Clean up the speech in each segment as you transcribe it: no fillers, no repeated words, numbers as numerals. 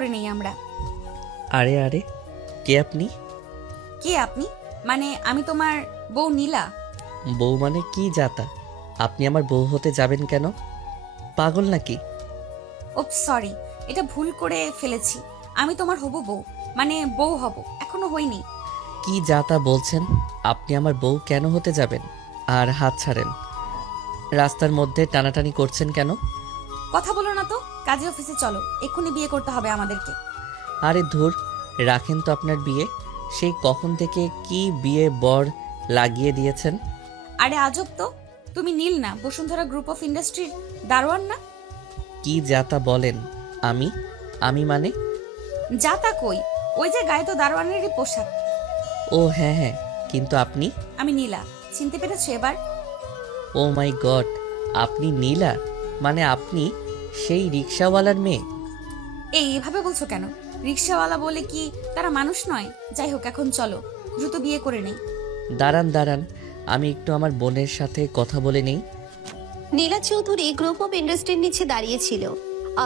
করে নেই আমরা। আরে আরে, কে আপনি? কে আপনি? মানে আমি তোমার বউ নীলা। বউ মানে কি জাতা? আপনি আমার বউ হতে যাবেন কেন? পাগল নাকি? ও সরি, এটা ভুল করে ফেলেছি। আমি তোমার হবু বউ, মানে বউ হব, এখনো হইনি। কি জাতা বলছেন? আপনি আমার বউ কেন হতে যাবেন? আর হাত ছাড়েন। রাস্তার মধ্যে টানাটানি করছেন কেন? কথা বলো না তো, কাজে অফিসে চলো, এক্ষুনি বিয়ে করতে হবে আমাদেরকে। আরে ধুর, রাখেন তো আপনার বিয়ে। সেই কখন থেকে কি বিয়ে বর লাগিয়ে দিয়েছেন? আরে আজব তো, তুমি নীল না বসুন্ধরা গ্রুপ অফ ইন্ডাস্ট্রির দারোয়ান না? কি জাতা বলেন? আমি আমি মানে? যাতা কই, ওই যে গায়ে তো দারোয়ানেরই পোশাক। ও হ্যাঁ হ্যাঁ, কিন্তু আপনি? আমি নীলা, চিনতে পেরেছো এবার? ও মাই গড, আপনি নীলা? মানে আপনি সেই রিক্সাওয়ালার মেয়ে? এভাবে বলছো কেন? রিক্সাওয়ালা বলে কি তারা মানুষ নয়? যাই হোক, এখন চলো দ্রুত বিয়ে করে নেই। দাঁড়ান দাঁড়ান, আমি একটু আমার বোনের সাথে কথা বলে নেই। নীলা চৌধুরী গ্রুপ অফ ইন্ডাস্ট্রির নিচে দাঁড়িয়েছিল,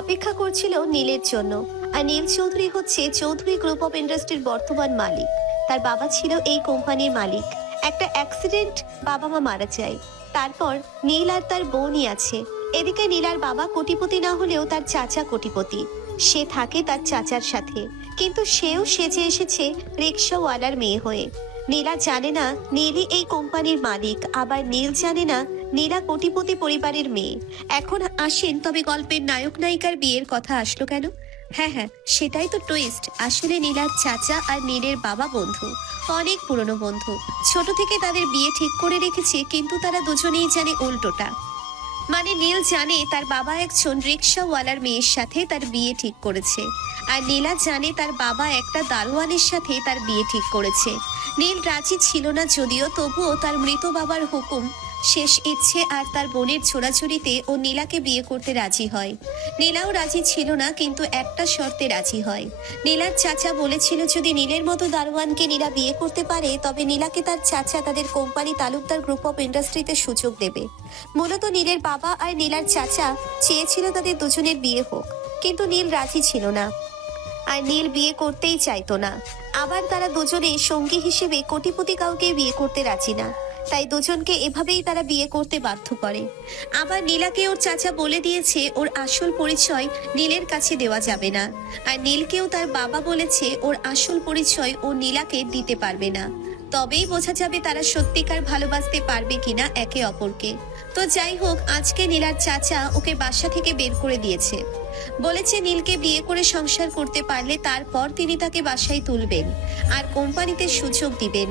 অপেক্ষা করছিল নীলের জন্য। আর নীল চৌধুরী হচ্ছে চৌধুরী গ্রুপ অফ ইন্ডাস্ট্রির বর্তমান মালিক। তার বাবা ছিল এই কোম্পানির মালিক। একটা অ্যাক্সিডেন্ট, বাবা মা মারা যায়। তারপর নীল আর তার বোনই আছে। এদিকে নীলার বাবা কোটিপতি না হলেও তার চাচা কোটিপতি। সে থাকে তার চাচার সাথে, কিন্তু সেও সেজে এসেছে রিক্সাওয়ালার মেয়ে হয়ে। নীলা জানে না নীলই এই কোম্পানির মালিক, আবার নীল জানে না নীলা কোটিপতি পরিবারের মেয়ে। এখন আসেন, তবে গল্পের নায়ক নায়িকার বিয়ের কথা আসলো কেন? হ্যাঁ হ্যাঁ, সেটাই তো টুইস্ট। আসলে নীলার চাচা আর নীলের বাবা বন্ধু, অনেক পুরনো বন্ধু। ছোট থেকে তাদের বিয়ে ঠিক করে রেখেছে, কিন্তু তারা দুজনেই জানে উল্টোটা। মানে নীল জানে তার বাবা একজন রিক্সাওয়ালার মেয়ের সাথে তার বিয়ে ঠিক করেছে, আর নীলা জানে তার বাবা একটা দারোয়ানের সাথে তার বিয়ে ঠিক করেছে। নীল রাজি ছিল না যদিও, তবুও তার মৃত বাবার হুকুম, শেষ ইচ্ছে আর তার বোনের ছোড়াছুড়িতে ও নীলাকে বিয়ে করতে রাজি হয়। নীলাও রাজি ছিল না, কিন্তু একটা শর্তে রাজি হয়। নীলার চাচা বলেছিল যদি নীলের মতো দারোয়ানকে নীলা বিয়ে করতে পারে, তবে নীলাকে তার চাচা তাদের কোম্পানি তালুকদার গ্রুপ অফ ইন্ডাস্ট্রিতে সুযোগ দেবে। মূলত নীলের বাবা আর নীলার চাচা চেয়েছিল তাদের দুজনের বিয়ে হোক, কিন্তু নীল রাজি ছিল না। আর নীল বিয়ে করতেই চাইতো না। আবার তারা দুজনে সঙ্গী হিসেবে কোটিপতি কাউকে বিয়ে করতে রাজি না। তাই দুজনকে এভাবেই তারা বিয়ে করতে বাধ্য করে। আবার নীলাকে ওর চাচা বলে দিয়েছে ওর আসল পরিচয় নীলের কাছে দেওয়া যাবে না। আর নীলকেও তার বাবা বলেছে ওর আসল পরিচয় ও নীলাকে দিতে পারবে না। তবেই বোঝা যাবে তারা সত্যিকার ভালোবাসতে পারবে কিনা একে অপরকে। তো যাই হোক, আজকে নীলার চাচা ওকে বাসা থেকে বের করে দিয়েছে। বলেছে নীলকে বিয়ে করে সংসার করতে পারলে তারপর তিনি তাকে বাসায় তুলবেন আর কোম্পানিতে সুযোগ দিবেন।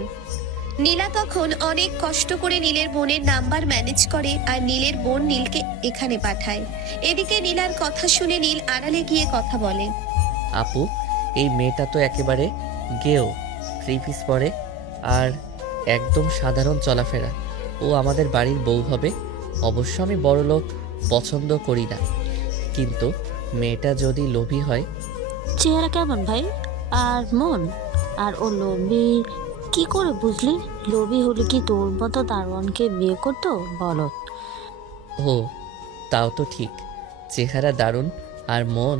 নীলা তখন অনেক কষ্ট করে নীলের বোনের নাম্বার ম্যানেজ করে, আর নীলের বোন নীলকে এখানে পাঠায়। এদিকে নীলার কথা শুনে নীল আড়ালে গিয়ে কথা বলে। আপু, এই মেয়েটা তো একেবারে গেও, থ্রি পিস পরে আর একদম সাধারণ চলাফেরা। ও আমাদের বাড়ির বউ হবে। অবশ্য আমি বড়লোক পছন্দ করি না, কিন্তু মেয়েটা যদি লোভী হয়। চেহারা কেমন ভাই? আর মন? আর ও লোভী কি করে বুঝলি? লোভী হলে কি তোর মতো দারোয়ানকে বিয়ে করতো? বলো। ও, তাও তো ঠিক। চেহারা দারুণ, আর মন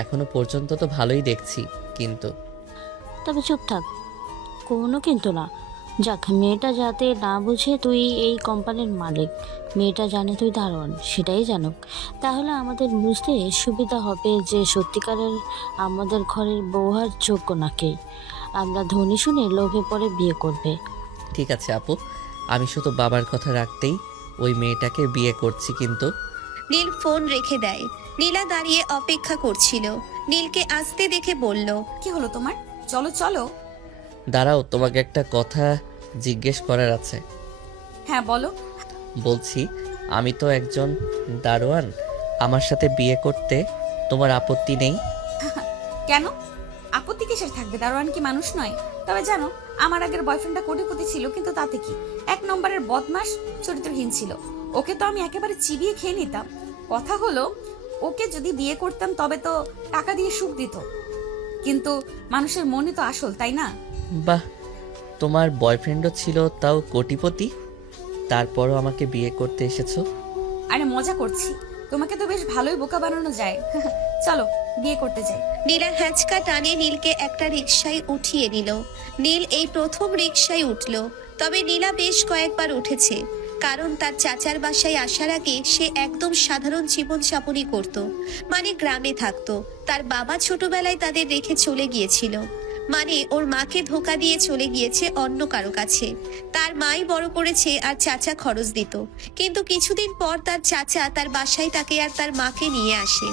এখনো পর্যন্ত তো ভালোই দেখছি, কিন্তু তবে চুপ থাক, কোনো কিন্তু না। যাক, মেয়েটা যাতে না বুঝে তুই এই কোম্পানির মালিক, মেয়েটা জানে তুই দারোয়ান, সেটাই জানুক। তাহলে আমাদের বুঝতে সুবিধা হবে যে সত্যিকারের আমাদের ঘরের বউহার যোগ্য নাকি। আমরা ধনী শুনে লোভে পড়ে বিয়ে করবে। ঠিক আছে আপু, আমি শুধু বাবার কথা রাখতেই ওই মেয়েটাকে বিয়ে করছি, কিন্তু নীল ফোন রেখে দেয়। নীলা দাঁড়িয়ে অপেক্ষা করছিল। নীলকে আসতে দেখে বলল, কি হলো তোমার? চলো চলো। দাঁড়াও, তোমাকে একটা কথা জিজ্ঞেস করার আছে। হ্যাঁ বলো। বলছি, আমি তো একজন দারোয়ান, আমার সাথে বিয়ে করতে তোমার আপত্তি নেই? কেন আপত্তি কিসের থাকবে? দারোয়ান কি মানুষ নয়? তবে জানো, আমার আগের বয়ফ্রেন্ডটা কোটিপতি ছিল, কিন্তু তাতে কি, এক নম্বরের বদমাস, চরিত্রহীন ছিল। ওকে তো আমি একেবারে চিবিয়ে খেয়ে নিতাম। কথা হলো, ওকে যদি বিয়ে করতাম তবে তো টাকা দিয়ে সুখ দিত, কিন্তু মানুষের মনই তো আসল, তাই না? বাহ, তোমার বয়ফ্রেন্ডও ছিল, তাও কোটিপতি, তারপরও আমাকে বিয়ে করতে এসেছো? আরে মজা করছি, তোমাকে তো বেশ ভালোই বোকা বানানো যায়। চলো বিয়ে করতে চাই। নীলা হ্যাঁচকা টানে নীলকে একটা রিকশায় উঠিয়ে নিল। নীল এই প্রথম রিকশায় উঠল, তবে নীলা বেশ কয়েকবার উঠেছে, কারণ তার চাচার বাসায় আসার আগে সে একদম সাধারণ জীবনযাপনই করত। মানে গ্রামে থাকতো। তার বাবা ছোটবেলায় তাদের রেখে চলে গিয়েছিল, মানে ওর মাকে ধোকা দিয়ে চলে গিয়েছে অন্য কারো কাছে। তার মাই বড় করেছে আর চাচা খরচ দিত, কিন্তু কিছুদিন পর তার চাচা তার বাসায় তাকে আর তার মাকে নিয়ে আসে।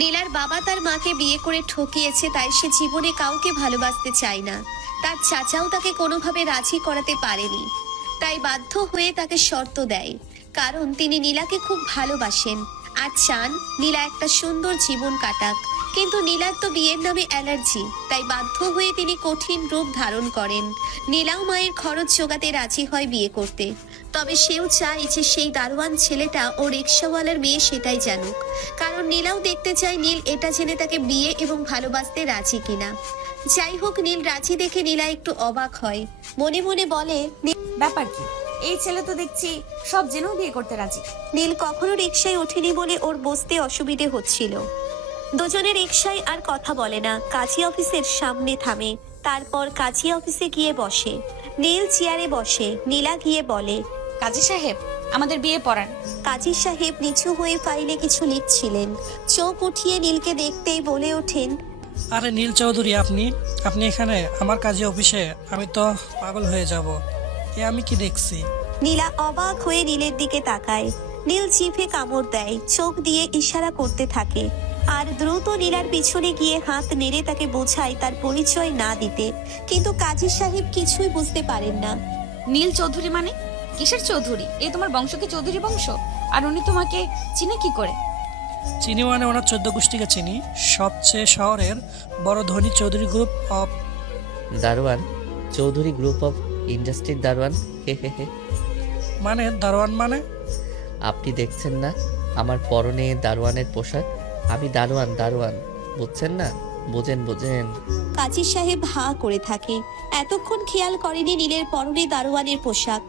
নীলার বাবা তার মাকে বিয়ে করে ঠকিয়েছে, তাই সে জীবনে কাউকে ভালোবাসতে চায় না। তার চাচাও তাকে কোনোভাবে রাজি করাতে পারেনি, তাই বাধ্য হয়ে তাকে শর্ত দেয়, কারণ তিনি নীলাকে খুব ভালোবাসেন আর চান নীলা একটা সুন্দর জীবন কাটাক। কিন্তু নীলার তো বিয়ের নামে অ্যালার্জি, তাই বাধ্য হয়ে তিনি কঠিন রূপ ধারণ করেন। নীলাও মায়ের খরচ জোগাতে রাজি হয় বিয়ে করতে, তবে সেও চায় যে সেই দারোয়ান ছেলেটা ও রিক্সাওয়ালার মেয়ে সেটাই জানুক, কারণ নীলাও দেখতে চায় নীল এটা জেনে তাকে বিয়ে এবং ভালোবাসতে রাজি কিনা। যাই হোক, নীল রাজি দেখে নীলা একটু অবাক হয়, মনে মনে বলে ব্যাপার কি? এই ছেলে তো দেখছি সব জেনেও বিয়ে করতে রাজি। নীল কখনো রিক্সায় ওঠেনি বলে ওর বসতে অসুবিধে হচ্ছিল। দুজনে রিক্সায় আর কথা বলে না, কাজী অফিসের সামনে থামে, তারপর কাজী অফিসে গিয়ে বসে। নীল চেয়ারে বসে, নীলা গিয়ে বলে, কাজী সাহেব, আমাদের বিয়ে পড়ান। কাজী সাহেব নিচু হয়ে ফাইলে কিছু লিখছিলেন। চোখ উঠিয়ে নীলকে দেখতেই বলে ওঠেন, আরে নীল চৌধুরী, আপনি আপনি এখানে আমার কাজে অফিসে? আমি তো পাগল হয়ে যাব, এ আমি কি দেখছি? নীলা অবাক হয়ে নীলের দিকে তাকায়। নীল জিভে কামড় দেয়, চোখ দিয়ে ইশারা করতে থাকে আর দ্রুত নীলার পিছনে গিয়ে হাত নেড়ে তাকে বোঝায় তার পরিচয় না দিতে, কিন্তু কাজী সাহেব কিছুই বুঝতে পারেন না। নীল চৌধুরী মানে? কিসের চৌধুরী? এই তোমার বংশ কি চৌধুরী বংশ? আর উনি তোমাকে চিনে কি করে? চিনি মানে ওনার 14 গোষ্ঠীকে চিনি, সবচেয়ে শহরের বড় ধনী চৌধুরী গ্রুপ অফ। দারোয়ান চৌধুরী গ্রুপ অফ ইন্ডাস্ট্রির দারোয়ান। হে হে হে। মানে দারোয়ান মানে? আপনি দেখছেন না আমার পরনে দারোয়ানের পোশাক? আমি দারোয়ান, দারোয়ান, বুঝছেন না? বোঝেন বোঝেন। কাজী সাহেব হাঁ করে থাকে, এতক্ষণ খেয়াল করেনি নীলের পরনে দারোয়ানের পোশাক।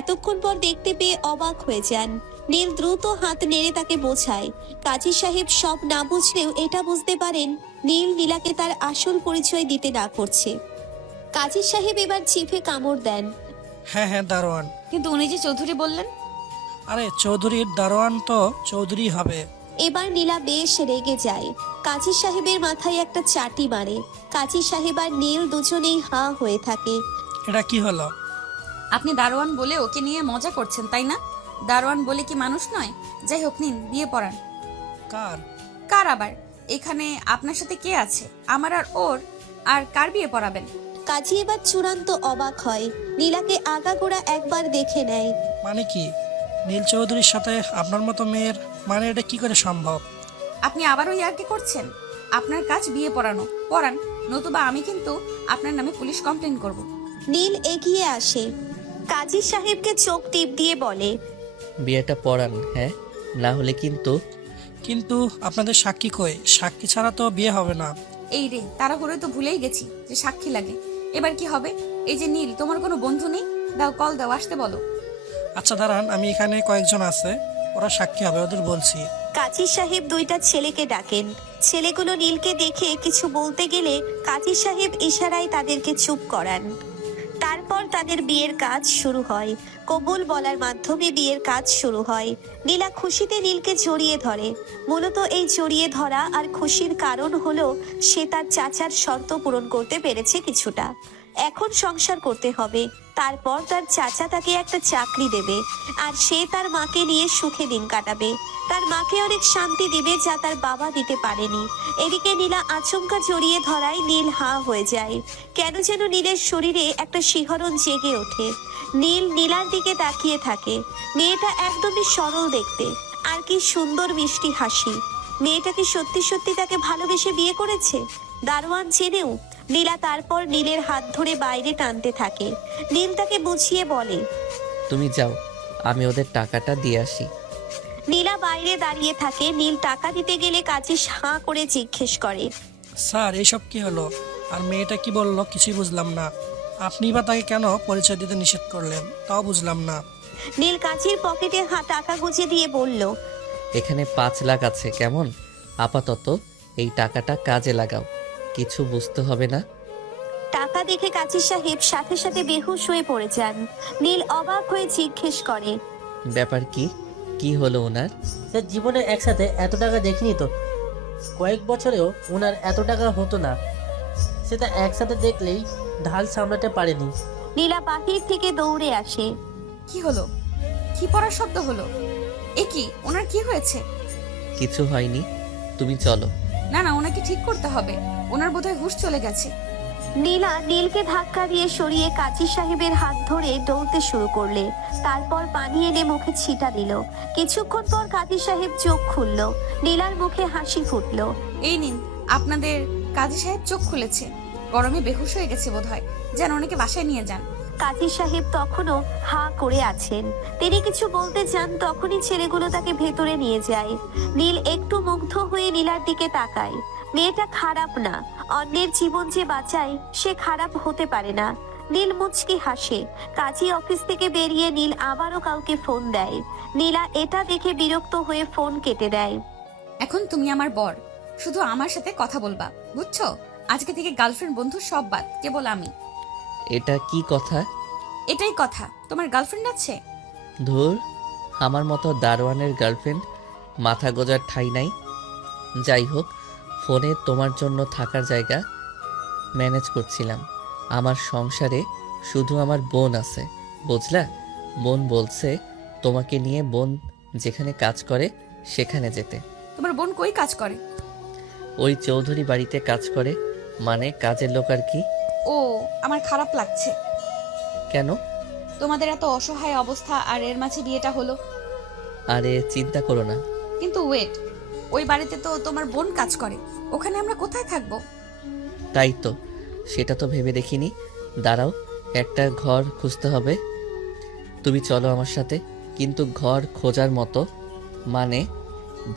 এতক্ষণ পর দেখতে পেয়ে অবাক হয়ে যান। নীল দ্রুত হাত নেড়ে তাকে বোঝায়। কাজী সাহেব সব না বুঝলেও এটা বুঝতে পারেন নীল নীলাকে তার আসল পরিচয় দিতে না করছে। কাজী সাহেব এবার জিভে কামড় দেন। হ্যাঁ হ্যাঁ, দারোয়ান। কিন্তু উনি যে চৌধুরী বললেন। আরে চৌধুরীর দারোয়ান তো চৌধুরী হবে। এবার নীলা বেশ রেগে যায়, কাজী সাহেবের মাথায় একটা চাটি মারে। কাজী সাহেব আর নীল দুজনেই হাঁ হয়ে থাকে। এটা কি হলো? আপনি দারোয়ান বলে ওকে নিয়ে মজা করছেন, তাই না? দারোয়ান বলে কি মানুষ নয়? যাই হোক, নিন বিয়ে পড়ান। কার? কার আবার? এখানে আপনার সাথে কে আছে? আমার আর ওর। আর কার বিয়ে পড়াবেন? কাজী এবার চূড়ান্ত অবাক হয়, নীলাকে আগাগোড়া একবার দেখে নেয়। মানে কি? নীল চৌধুরীর সাথে আপনার মতো মেয়ের, মানে এটা কি করে সম্ভব? আপনি আবারও ইয়ার্কি করছেন? আপনার কাজ বিয়ে পড়ানো, পড়ান, নতুবা আমি কিন্তু আপনার নামে পুলিশ কমপ্লেন করব। নীল এগিয়ে আসে, কাজী সাহেবকে চোখ টিপ দিয়ে বলে, বিয়েটা পড়ান, হ্যাঁ, না হলে কিন্তু। কিন্তু আপনাদের সাক্ষী কই? সাক্ষী ছাড়া তো বিয়ে হবে না। এই রে, তাড়াহুড়ো তো ভুলেই গেছি যে সাক্ষী লাগে। এবার কি হবে? এই যে নীল, তোমার কোনো বন্ধু নেই? দাও, কল দাও, আসতে বলো। আচ্ছা দাঁড়ান, আমি এখানে কয়েকজন আছে, ওরা সাক্ষী হবে, ওদের বলছি। কাজী সাহেব দুইটা ছেলেকে ডাকেন। ছেলেগুলো নীলকে দেখে কিছু বলতে গেলে কাজী সাহেব ইশারায় তাদেরকে চুপ করান। তারপর তাদের বিয়ের কাজ শুরু হয়। কবুল বলার মাধ্যমে বিয়ের কাজ শুরু হয়। নীলা খুশিতে নীলকে জড়িয়ে ধরে। মূলত এই জড়িয়ে ধরা আর খুশির কারণ হলো সে তার চাচার শর্ত পূরণ করতে পেরেছে কিছুটা। এখন সংসার করতে হবে, তারপর তার চাচা তাকে একটা চাকরি দেবে আর সে তার মাকে নিয়ে সুখে দিন কাটাবে। তার মাকে অনেক শান্তি দিবে যা তার বাবা দিতে পারেনি। এদিকে নীলা আচমকা জড়িয়ে ধরায় নীল হাঁ হয়ে যায়। কেন যেন নীলের শরীরে একটা শিহরণ জেগে ওঠে। নীল নীলার দিকে তাকিয়ে থাকে। মেয়েটা একদমই সরল দেখতে, আর কি সুন্দর মিষ্টি হাসি। মেয়েটা কি সত্যি সত্যি তাকে ভালোবেসে বিয়ে করেছে, দারোয়ান জেনেও? নীলা তারপর নীলের হাত ধরে বাইরে টানতে থাকে। নীল তাকে বুঝিয়ে বলে, তুমি যাও, আমি ওদের টাকাটা দিয়ে আসি। নীলা বাইরে দাঁড়িয়ে থাকে। নীল টাকা দিতে গেলে কাজী হাঁ করে জিজ্ঞেস করে, স্যার এইসব কি হলো? আর মেয়েটা কি বললো কিছুই বুঝলাম না। আপনি বা তাকে কেন পরিচয় দিতে নিষেধ করলেন তাও বুঝলাম না। নীল কাজীর পকেটে টাকা গুজে দিয়ে বলল, এখানে 5 লাখ আছে, কেমন? আপাতত এই টাকাটা কাজে লাগাও, কিছু বুঝতে হবে না। টাকা দেখে কাজী সাহেব সাথে সাথে বেহুশ হয়ে পড়ে যান। নীল অবাক হয়ে জিজ্ঞেস করে, ব্যাপার কি? কি হলো ওনার? স্যার জীবনে একসাথে এত টাকা দেখিনি তো। কয়েক বছরেও ওনার এত টাকা হতো না। সেটা একসাথে দেখলেই ঢাল সামলাতে পারেনি। নীলা বাহির থেকে দৌড়ে আসে। কি হলো? কি পড়ার শব্দ হলো? এ কি, ওনার কি হয়েছে? কিছু হয়নি, তুমি চলো। না না, ওনাকে ঠিক করতে হবে। ওনার বোধহয় হুঁশ চলে গেছে। নীলা নীলকে ধাক্কা দিয়ে সরিয়ে কাজী সাহেবের হাত ধরে দৌড়তে শুরু করলে। তারপর পানি এনে মুখে ছিটা দিল। কিছুক্ষণ পর কাজী সাহেব চোখ খুলল। নীলার মুখে হাসি ফুটলো। এই নিন, আপনাদের কাজী সাহেব চোখ খুলেছে। গরমে বেহুশ হয়ে গেছে বোধহয়, যেন ওনাকে বাসায় নিয়ে যান। কাজী সাহেব তখনও হা করে আছেন। তিনি কিছু বলতে চান, তখনই ছেলেগুলো তাকে ভেতরে নিয়ে যায়। নীল একটু মুগ্ধ হয়ে নীলার দিকে তাকায়। মেয়েটা খারাপ না, অন্যের জীবন যে বাঁচায় সে খারাপ হতে পারে না। নীল মুচকি হাসে। কাজী অফিস থেকে বেরিয়ে নীল আবারও কাউকে ফোন দেয়। নীলা এটা দেখে বিরক্ত হয়ে ফোন কেটে দেয়। এখন তুমি আমার বর, শুধু আমার সাথে কথা বলবা, বুঝছো? আজকে থেকে গার্লফ্রেন্ড বন্ধু সব বাদ, কেবল আমি। এটা কি কথা? এটাই কথা। তোমার গার্লফ্রেন্ড আছে? ধুর, আমার মতো দারোয়ানের গার্লফ্রেন্ড মাথা গোজার ঠাঁই নাই। যাই হোক, ফোনে তোমার জন্য থাকার জায়গা ম্যানেজ করছিলাম। আমার সংসারে শুধু আমার বোন আছে, বুঝলা? বোন বলছে তোমাকে নিয়ে বোন যেখানে কাজ করে সেখানে যেতে। তোমার বোন কই কাজ করে? ওই চৌধুরী বাড়িতে কাজ করে। মানে কাজের লোক আর কি। ও, আমার খারাপ লাগছে। কেন? তোমাদের এত অসহায় অবস্থা, আর এর মাঝে বিয়েটা হলো। আরে চিন্তা করো না। কিন্তু ওয়েট, ওই বাড়িতে তো তোমার বোন কাজ করে, ওখানে আমরা কোথায় থাকবো? তাই তো, সেটা তো ভেবে দেখিনি। দাঁড়াও, একটা ঘর খুঁজতে হবে। তুমি চলো আমার সাথে। কিন্তু ঘর খোঁজার মতো, মানে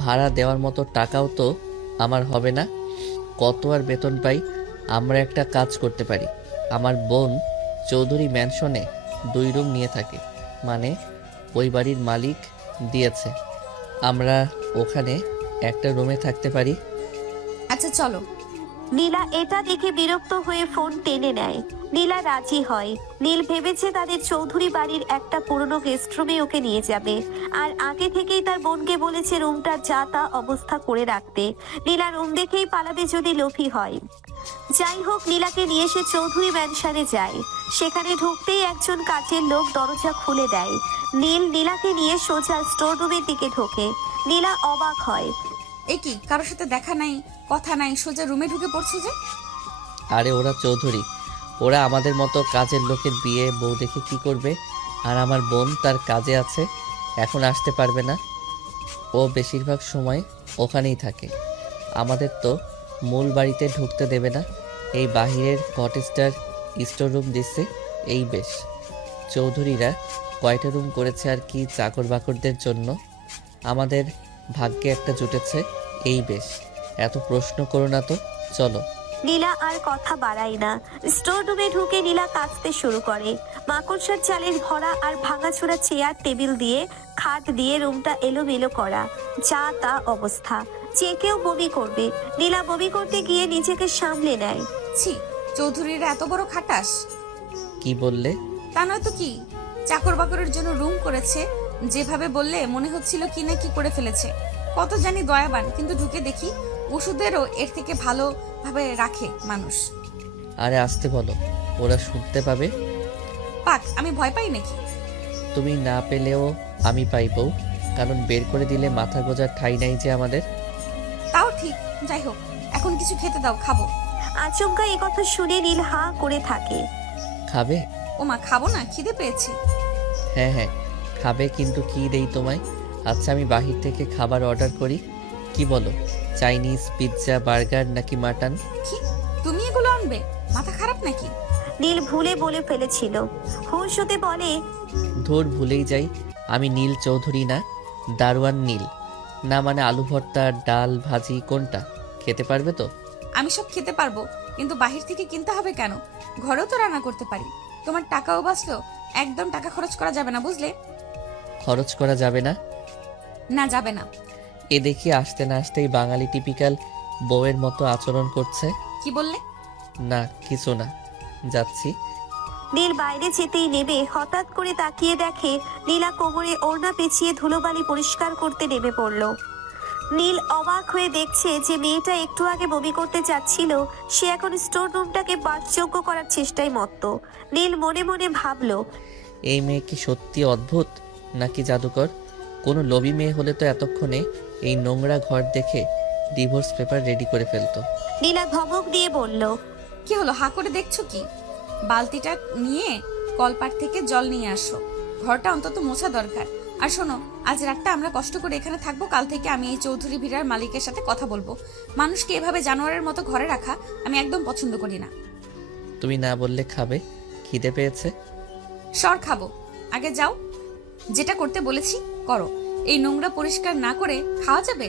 ভাড়া দেওয়ার মতো টাকাও তো আমার হবে না। কত আর বেতন পাই? আমরা একটা কাজ করতে পারি। আমার বোন চৌধুরী ম্যানশনে 2 রুম নিয়ে থাকে, মানে ওই বাড়ির মালিক দিয়েছে। আমরা ওখানে একটা রুমে থাকতে পারি। আচ্ছা চলো। নীলা এটা দেখে বিরক্ত হয়ে ফোন টেনে নেয়। নীলা রাজি হয়। নীল ভেবেছে তাদের চৌধুরী বাড়ির একটা পুরনো গেস্ট রুমে ওকে নিয়ে যাবে, আর আগে থেকেই তার বোনকে বলেছে রুমটা যা তা অবস্থা করে রাখতে। নীলা রুম দেখেই পালাবে যদি লোভী হয়। যাই হোক, নীলাকে নিয়ে সে চৌধুরী ম্যানশনে যায়। সেখানে ঢুকতেই একজন কাজের লোক দরজা খুলে দেয়। নীল নীলাকে নিয়ে সোজা স্টোর রুমের দিকে ঢোকে। নীলা অবাক হয়। এ কি, কারোর সাথে দেখা নাই, কথা নাই, সোজা রুমে ঢুকে পড়ছো যে? আরে ওরা চৌধুরী, ওরা আমাদের মতো কাজের লোকের বিয়ে বউ দেখে কি করবে? আর আমার বোন তার কাজে আছে, এখন আসতে পারবে না। ও বেশিরভাগ সময় ওখানেই থাকে। আমাদের তো মূল বাড়িতে ঢুকতে দেবে না। এই বাহিরের কটেজটার স্টোর রুম দিচ্ছে, এই বেশ। চৌধুরীরা কয়টা রুম করেছে আর কি চাকর বাকরদের জন্য। আমাদের ভাগ্যে একটা জুটেছে, এই বেশ। এত প্রশ্ন করো না তো, চলো। নীলা আর কথা বাড়ায় না। স্টোর রুমে ঢুকে নীলা কাঁদতে শুরু করে। মাকড়সার চালের ভরা আর ভাঙাচোরা চেয়ার টেবিল দিয়ে, খাট দিয়ে রুমটা এলোমেলো করা, যা তা অবস্থা। যে কেউ বমি করবে। নীলা বমি করতে গিয়ে নিজেকে সামলে নেয়। ছি, চৌধুরীরা এত বড় খাটাস! কি বললে? তা নয় তো কি, চাকর বাকরের জন্য রুম করেছে। যেভাবে বললে মনে হচ্ছিল কি না কি করে ফেলেছে। কত জানি দয়াবান, কিন্তু ঢুকে দেখি ওষুধেরও এর থেকে ভালোভাবে রাখে মানুষ। আরে আসতে বলো, ওরা শুনতে পাবে। পাক, আমি ভয় পাই নাকি? তুমি না পেলেও আমি পাইবো, কারণ বের করে দিলে মাথা গোজার ঠাঁই নাই যে আমাদের। তাও ঠিক। যাই হোক, এখন কিছু খেতে দাও, খাবো। আচমকা এই কথা শুনে নীল হা করে থাকে। খাবে? ওমা, খাবো না, খিদে পেয়েছে। হ্যাঁ হ্যাঁ খাবে, কিন্তু কি দেই তোমায়? আচ্ছা আমি বাহির থেকে খাবার অর্ডার করি, কি বলো? চাইনিজ, পিৎজা, বার্গার নাকি মাটন? কি, তুমি এগুলো আনবে? মাথা খারাপ নাকি? নীল ভুলে বলে ফেলেছিল। হুঁশ হতে বলে, ধুর, ভুলেই যাই। আমি নীল চৌধুরী না, দারোয়ান নীল। না মানে আলু ভর্তা, ডাল, ভাজি কোনটা? খেতে পারবে তো? আমি সব খেতে পারবো, কিন্তু বাহির থেকে কিনতে হবে কেন? ঘরেও তো রান্না করতে পারি। তোমার টাকাও বাঁচলো। একদম টাকা খরচ করা যাবে না, বুঝলে? খরচ করা যাবে না? না, যাবে না। এ দেখি আসতে না আসতেই বাঙালি টিপিক্যাল বউয়ের মতো আচরণ করছে। কি বললে? না কিছু না, যাচ্ছি। নীল বাইরে যেতেই নেবে হঠাৎ করে তাকিয়ে দেখে নীলা কোমরে ওড়না পেঁচিয়ে ধুলোবালি পরিষ্কার করতে নেমে পড়ল। নীল অবাক হয়ে দেখছে যে মেয়েটা একটু আগে বমি করতে যাচ্ছিল, সে এখন স্টোর রুমটাকে বাসযোগ্য করার চেষ্টায় মত্ত। নীল মনে মনে ভাবলো, এই মেয়ে কি সত্যি অদ্ভুত নাকি জাদুকর? কোনো লোভী মেয়ে হলে তো এতক্ষণে এই নোংরা ঘর দেখে ডিভোর্স পেপার রেডি করে ফেলতো। নীলা ধমক দিয়ে বলল, কি হলো, হা করে দেখছো কি? বালতিটা নিয়ে কলপাট থেকে জল নিয়ে আসো, ঘরটা অন্তত মোছা দরকার। আর শোনো, আজ রাতটা আমরা কষ্ট করে এখানে থাকবো, কাল থেকে আমি এই চৌধুরী ভিড়ার মালিকের সাথে কথা বলবো। মানুষকে এভাবে জানোয়ারের মতো ঘরে রাখা আমি একদম পছন্দ করি না। তুমি না বললে খাবে, খিদে পেয়েছে। সর খাবো, আগে যাও, যেটা করতে বলেছি করো। এই নোংরা পরিষ্কার না করে খাওয়া যাবে?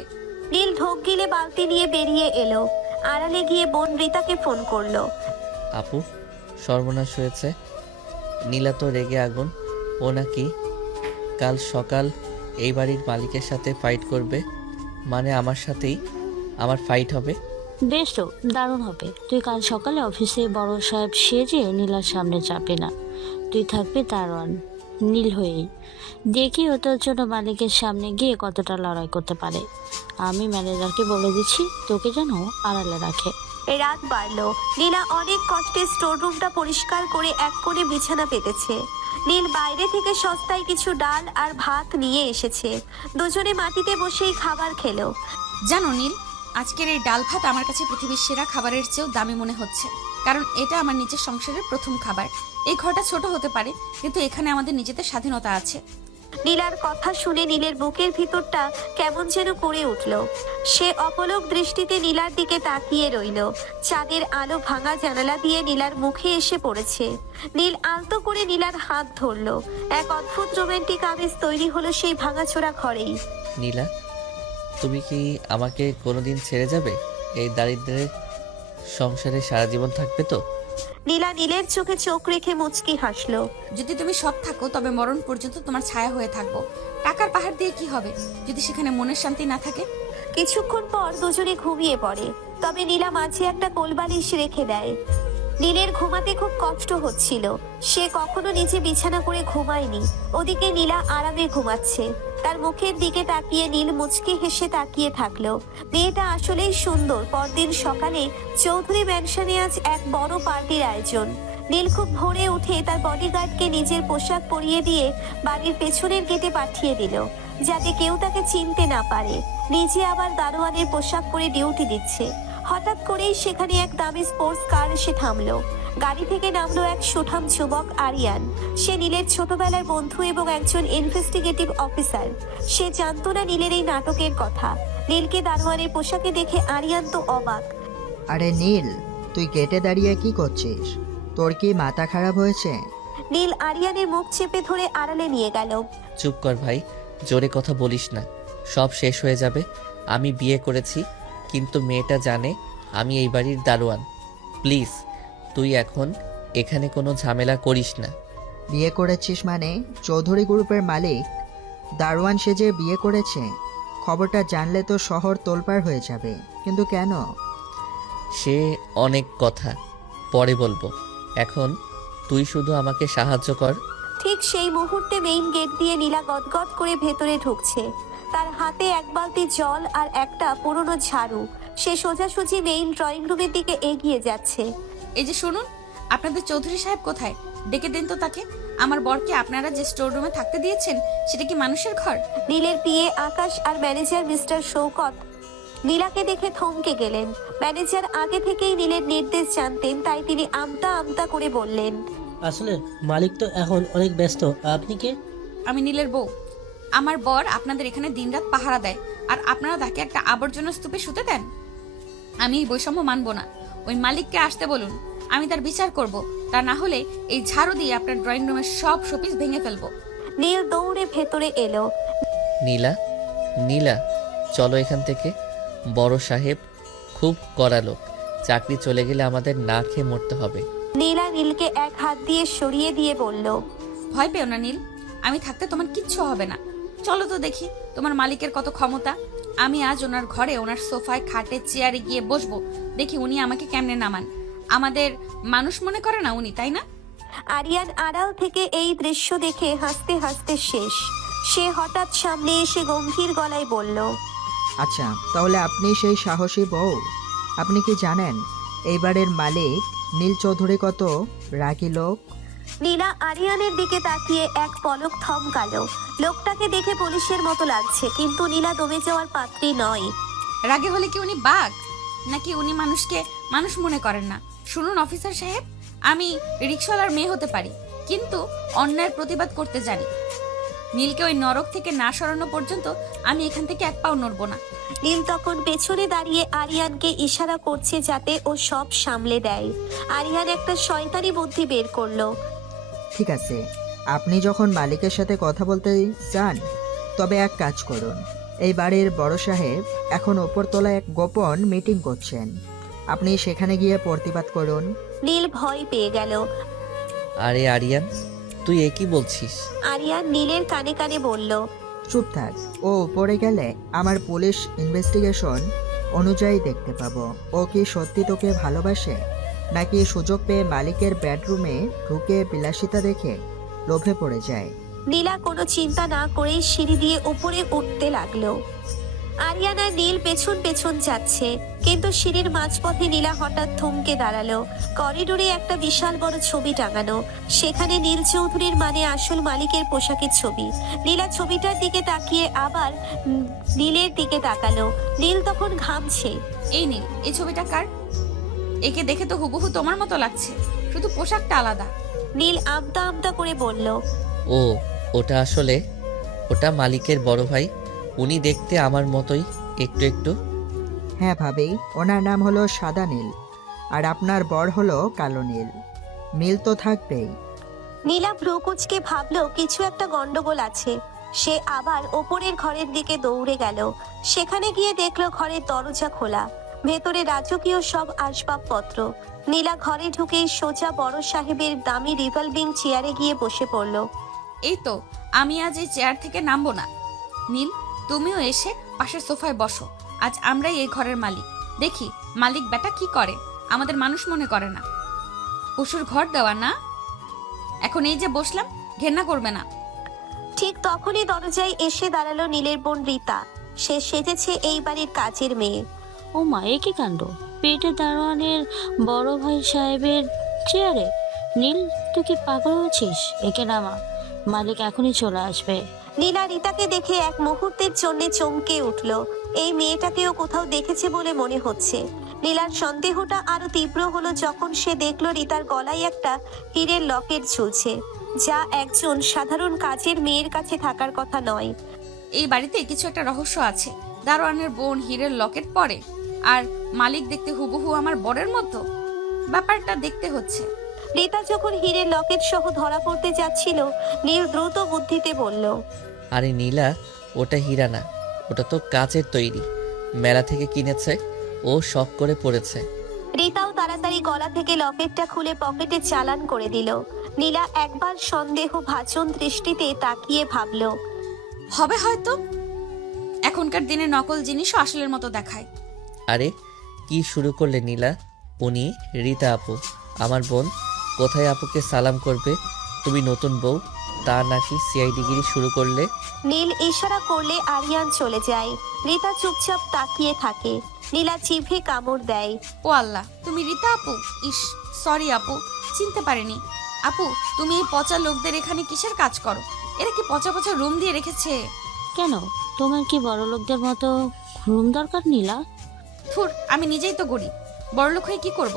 নীল ঢোক গিলে বালতি নিয়ে বেরিয়ে এলো। আড়ালে গিয়ে বোন রিতাকে ফোন করলো। আপু, সর্বনাশ হয়েছে। নীলা তো রেগে আগুন। ও নাকি কাল সকাল এই বাড়ির মালিকের সাথে ফাইট করবে, মানে আমার সাথেই আমার ফাইট হবে। বেশ তো, দারুণ হবে। তুই কাল সকালে অফিসে বড় সাহেব সেজে নীলার সামনে যাবি না, তুই থাকবি দারোয়ান নীল হয়েই। দেখি ও তোর জন্য মালিকের সামনে গিয়ে কতটা লড়াই করতে পারে। আমি ম্যানেজারকে বলে দিচ্ছি তোকে যেন আড়ালে রাখে। রাত বাড়লো। নীলা অনেক কষ্টে স্টোর রুমটা পরিষ্কার করে এক কোণে বিছানা পেতেছে। নীল বাইরে থেকে সস্তায় কিছু ডাল আর ভাত নিয়ে এসেছে। দুজনে মাটিতে বসেই খাবার খেলো। জানো নীল, আজকের এই ডাল ভাত আমার কাছে পৃথিবীর সেরা খাবারের চেয়েও দামি মনে হচ্ছে, কারণ এটা আমার নিজের সংসারের প্রথম খাবার। এই ঘরটা ছোট হতে পারে, কিন্তু এখানে আমাদের নিজেদের স্বাধীনতা আছে। নীলার কথা শুনে নীলের বুকের ভিতরটা কেমন যেন করে উঠল। সে অপলক দৃষ্টিতে নীলার দিকে তাকিয়ে রইল। চাঁদের আলো ভাঙা জানালা দিয়ে নীলার মুখে এসে পড়েছে। নীল আলতো করে নীলার হাত ধরল। এক অদ্ভুত রোমান্টিক আবেশ তৈরি হলো সেই ভাঙাচোরা ঘরেই। নীলা, তুমি কি আমাকে কোনোদিন ছেড়ে যাবে? এই দারিদ্রের সংসারে সারা জীবন থাকবে তো? নীলা নীলের চোখে চোখ রেখে মুচকি হাসলো। যদি তুমি সৎ থাকো তবে মরণ পর্যন্ত তোমার ছায়া হয়ে থাকবো। টাকার পাহাড় দিয়ে কি হবে যদি সেখানে মনের শান্তি না থাকে? কিছুক্ষণ পর দুজনে ঘুমিয়ে পড়ে। তবে নীলা মাঝে একটা কোলবালিশ রেখে দেয়। নীলের ঘুমাতে খুব কষ্ট হচ্ছিল। সে কখনো নিচে বিছানা করে ঘুমায়নি। ওদিকে নীলা আরামে ঘুমাচ্ছে। তার মুখের দিকে তাকিয়ে নীল মুচকি হেসে তাকিয়ে থাকলো। মেয়েটা আসলেই সুন্দর। পরদিন সকালে চৌধুরী ম্যানশনে আজ এক বড় পার্টির আয়োজন। নীল খুব ভোরে উঠে তার বডিগার্ডকে নিজের পোশাক পরিয়ে দিয়ে বাড়ির পেছনের গেটে পাঠিয়ে দিল, যাতে কেউ তাকে চিনতে না পারে। নিজে আবার দারোয়ানের পোশাক পরে ডিউটি দিচ্ছে। হঠাৎ করেই সেখানে এক দামি স্পোর্টস কার এসে থামলো। গাড়ি থেকে নামলো এক সুঠাম যুবক আরিয়ান। সে নীলের ছোটবেলার বন্ধু এবং একজন ইনভেস্টিগেটিভ অফিসার। সে জানতো না নীলের এই নাটকের কথা। নীলকে দারোয়ানের পোশাকে দেখে আরিয়ান তো অবাক। আরে নীল, তুই গেটে দাঁড়িয়ে কি করছিস? তোর কি মাথা খারাপ হয়েছে? নীল আরিয়ানের মুখ চেপে ধরে আড়ালে নিয়ে গেল। চুপ কর ভাই, জোরে কথা বলিস না, সব শেষ হয়ে যাবে। আমি বিয়ে করেছি, কিন্তু মেয়েটা জানে আমি এই বাড়ির দারোয়ান। প্লিজ তুই এখন এখানে কোনো ঝামেলা করিস না। বিয়ে করেছিস মানে? চৌধুরী গ্রুপের মালিক দারোয়ান সেজে বিয়ে করেছে? খবরটা জানলে তো শহর তোলপাড় হয়ে যাবে। কিন্তু কেন? সে অনেক কথা পরে বলবো, এখন তুই শুধু আমাকে সাহায্য কর। ঠিক সেই মুহূর্তে মেইন গেট দিয়ে নীলা গদগদ করে ভেতরে ঢুকছে। তার হাতে এক বালতি জল আর একটা পুরনো ঝাড়ু। সে সোজাসুজি মেইন ড্রয়িং রুমের দিকে এগিয়ে যাচ্ছে। এই যে শুনুন, আপনাদের চৌধুরী সাহেব কোথায়? ডেকে দেন তো তাকে। আমার বরকে আপনারা যে স্টোর রুমে থাকতে দিয়েছেন সেটা কি মানুষের ঘর? নীলের পিএ আকাশ আর ম্যানেজার মিস্টার শৌকত নীলাকে দেখে থমকে গেলেন। ম্যানেজার আগে থেকেই নীলের নির্দেশ জানতেন, তাই তিনি আমতা আমতা করে বললেন, আসলে মালিক তো এখন অনেক ব্যস্ত। আপনি কে? আমি নীলের বউ। আমার বর আপনাদের এখানে দিনরাত পাহারা দেয়, আর আপনারা তাকে একটা আবর্জনা স্তূপে শুতে দেন? আমি এই বৈষম্য মানব না। ওই মালিককে আসতে বলুন, আমি তার বিচার করব। তা না হলে এই ঝাড়ু দিয়ে আপনার ড্রয়িং রুমের সব শোপিস ভেঙে ফেলবো। নীল দৌড়ে ভেতরে এলো। নীলা, নীলা, চলো এখান থেকে। বড় সাহেব খুব কড়া লোক, চাকরি চলে গেলে আমাদের না খেয়ে মরতে হবে। নীলা নীলকে এক হাত দিয়ে সরিয়ে দিয়ে বলল, ভয় পেও না নীল, আমি থাকতে তোমার কিচ্ছু হবে না। চলো তো দেখি তোমার মালিকের কত ক্ষমতা। আমি আজ ওনার ঘরে ওনার সোফায় খাটে চেয়ারে গিয়ে বসবো, দেখি উনি আমাকে কেমনে নামান। আমাদের মানুষ মনে করে না উনি, তাই না? আরিয়ান আড়াল থেকে এই দৃশ্য দেখে হাসতে হাসতে শেষ। সে হঠাৎ সামনে এসে গম্ভীর গলায় বলল, আচ্ছা, তাহলে আপনি সেই সাহসী বউ। আপনি কি জানেন এইবারের মালিক নীল চৌধুরী কত রাগী লোক? নীলা আরিয়ানের দিকে তাকিয়ে এক পলক থমকালো। লোকটাকে দেখে পুলিশের মতো লাগছে, কিন্তু নীলা দমে যাওয়ার পাত্রী নয়। রাগে হলে কি উনি বাঘ, নাকি উনি মানুষকে মানুষ মনে করেন না? শুনুন অফিসার সাহেব, আমি রিক্সাওয়ালার মেয়ে হতে পারি, কিন্তু অন্যায়ের প্রতিবাদ করতে জানি। নীলকে ওই নরক থেকে না সরানো পর্যন্ত আমি এখান থেকে এক পাও নড়বো না। নীল তখন পেছনে দাঁড়িয়ে আরিয়ানকে ইশারা করছে যাতে ও সব সামলে দেয়। আরিয়ান একটা শয়তানি বুদ্ধি বের করলো। ঠিক আছে, আপনি যখন মালিকের সাথে কথা বলতে চান, তবে এক কাজ করুন। এই বাড়ির বড় সাহেব এখন ওপরতলায় এক গোপন মিটিং করছেন, আপনি সেখানে গিয়ে প্রতিবাদ করুন। নীল ভয় পেয়ে গেল। আরে আরিয়ান, তুই এ কি বলছিস? আরিয়ান নীলের কানে কানে বলল, চুপ থাক, ও উপরে গেলে আমার পুলিশ ইনভেস্টিগেশন অনুযায়ী দেখতে পাবো ও কি সত্যি তোকে ভালোবাসে, নাকি সুযোগ পেয়ে মালিকের বেডরুমে ঢুকে বিলাসিতা দেখে লোভে পড়ে যায়। নীলা কোনো চিন্তা না করেই সিঁড়ি দিয়ে উপরে উঠতে লাগলো। আরিয়ান আর নীল পেছন পেছন যাচ্ছে, কিন্তু সিঁড়ির মাঝপথে নীলা হঠাৎ থমকে দাঁড়ালো। করিডোরে একটা বিশাল বড় ছবি টাঙানো, সেখানে নীল চৌধুরীর মানে আসল মালিকের পোশাকের ছবি। নীলা ছবিটার দিকে তাকিয়ে আবার নীলের দিকে তাকালো। নীল তখন ঘামছে। এই নীল, এই ছবিটা কার? একে দেখে তো হুবহু তোমার মতো লাগছে, শুধু পোশাকটা আলাদা। নীল আমতা আমতা করে বলল, ও, ওটা মালিকের বড় ভাই। উনি দেখতে আমার মতোই একটু একটু। হ্যাঁ ভাবি, ওনার নাম হলো সাদা নীল, আর আপনার বর হলো কালো নীল। মিল তো থাকবেই। নীলা ভ্রুকুচকে ভাবলো কিছু একটা গন্ডগোল আছে। সে আবার ওপরের ঘরের দিকে দৌড়ে গেল। সেখানে গিয়ে দেখলো ঘরের দরজা খোলা, ভেতরে রাজকীয় সব আসবাবপত্র। নীলা ঘরে ঢুকেই সোজা বড় সাহেবের দামি রিভলভিং চেয়ারে গিয়ে বসে পড়ল। এই তো, আমি আজ এই চেয়ার থেকে নামবো না। নীল, তুমিও এসে পাশের সোফায় বসো। আজ আমরাই এই ঘরের মালিক। দেখি মালিক বেটা কি করে, আমাদের মানুষ মনে করে না। পশুর ঘর দেওয়া না। এখন এই যে বসলাম, ঘেন্না করবে না। ঠিক তখনই দরজায় এসে দাঁড়ালো নীলের বোন রীতা। সে সেজেছে এই বাড়ির কাজের মেয়ে। ও মা, এ কি কাণ্ড! পেটে দারোয়ানের বড় ভাই সাহেবের চেয়ারে! নীল, তুই কি পাগল হয়েছিস? একে নামা, মালিক এখনই চলে আসবে। নীলা রীতাকে দেখে এক মুহূর্তের জন্য চমকে উঠল। এই মেয়েটাকেও কোথাও দেখেছে বলে মনে হচ্ছে। নীলার সন্দেহটা আরো তীব্র হলো যখন সে দেখলো রীতার গলায় একটা হীরের লকেট ঝুলছে, যা একজন সাধারণ কাজের মেয়ের কাছে থাকার কথা নয়। এই বাড়িতে কিছু একটা রহস্য আছে। দারোয়ানের বোন হীরের লকেট পরে, আর মালিক দেখতে হুবহু আমার বরের মতো। ব্যাপারটা দেখতে হচ্ছে। রীতা যখন হীরের লকেট সহ ধরা পড়তে যাচ্ছিল, নীল দ্রুত বুদ্ধিতে বলল, আরে নীলা, ওটা হীরা না, ওটা তো কাচের তৈরি। মেলা থেকে কিনেছে, ও শখ করে পড়েছে। রীতাও তাড়াতাড়ি গলা থেকে লকেটটা খুলে পকেটে চালান করে দিল। নীলা একবার সন্দেহ ভাজন দৃষ্টিতে তাকিয়ে ভাবল, হবে হয়তো। এখনকার দিনে নকল জিনিসও আসলের মতো দেখায়। আরে কি শুরু করলে নীলা? উনি রীতা আপু, আমার বোন। কোথায় আপুকে সালাম করবে? তুমি নতুন বউ, তা নাকি সিআইডিগিরি শুরু করলে? নীল ইশারা করলে আরিয়ান চলে যায়। রীতা চুপচাপ তাকিয়ে থাকে। নীলা জিভে কামড় দেয়। ও আল্লাহ, তুমি রীতা আপু? ইস, সরি আপু, চিনতে পারিনি। আপু, তুমি এই পচা লোকদের এখানে কিসের কাজ করো? এরা কি পচা পচা রুম দিয়ে রেখেছে? কেন, তোমার কি বড় লোকদের মতো রুম দরকার নীলা? থুর, আমি নিজেই তো গরিব, বড়লোক হয়ে কি করব?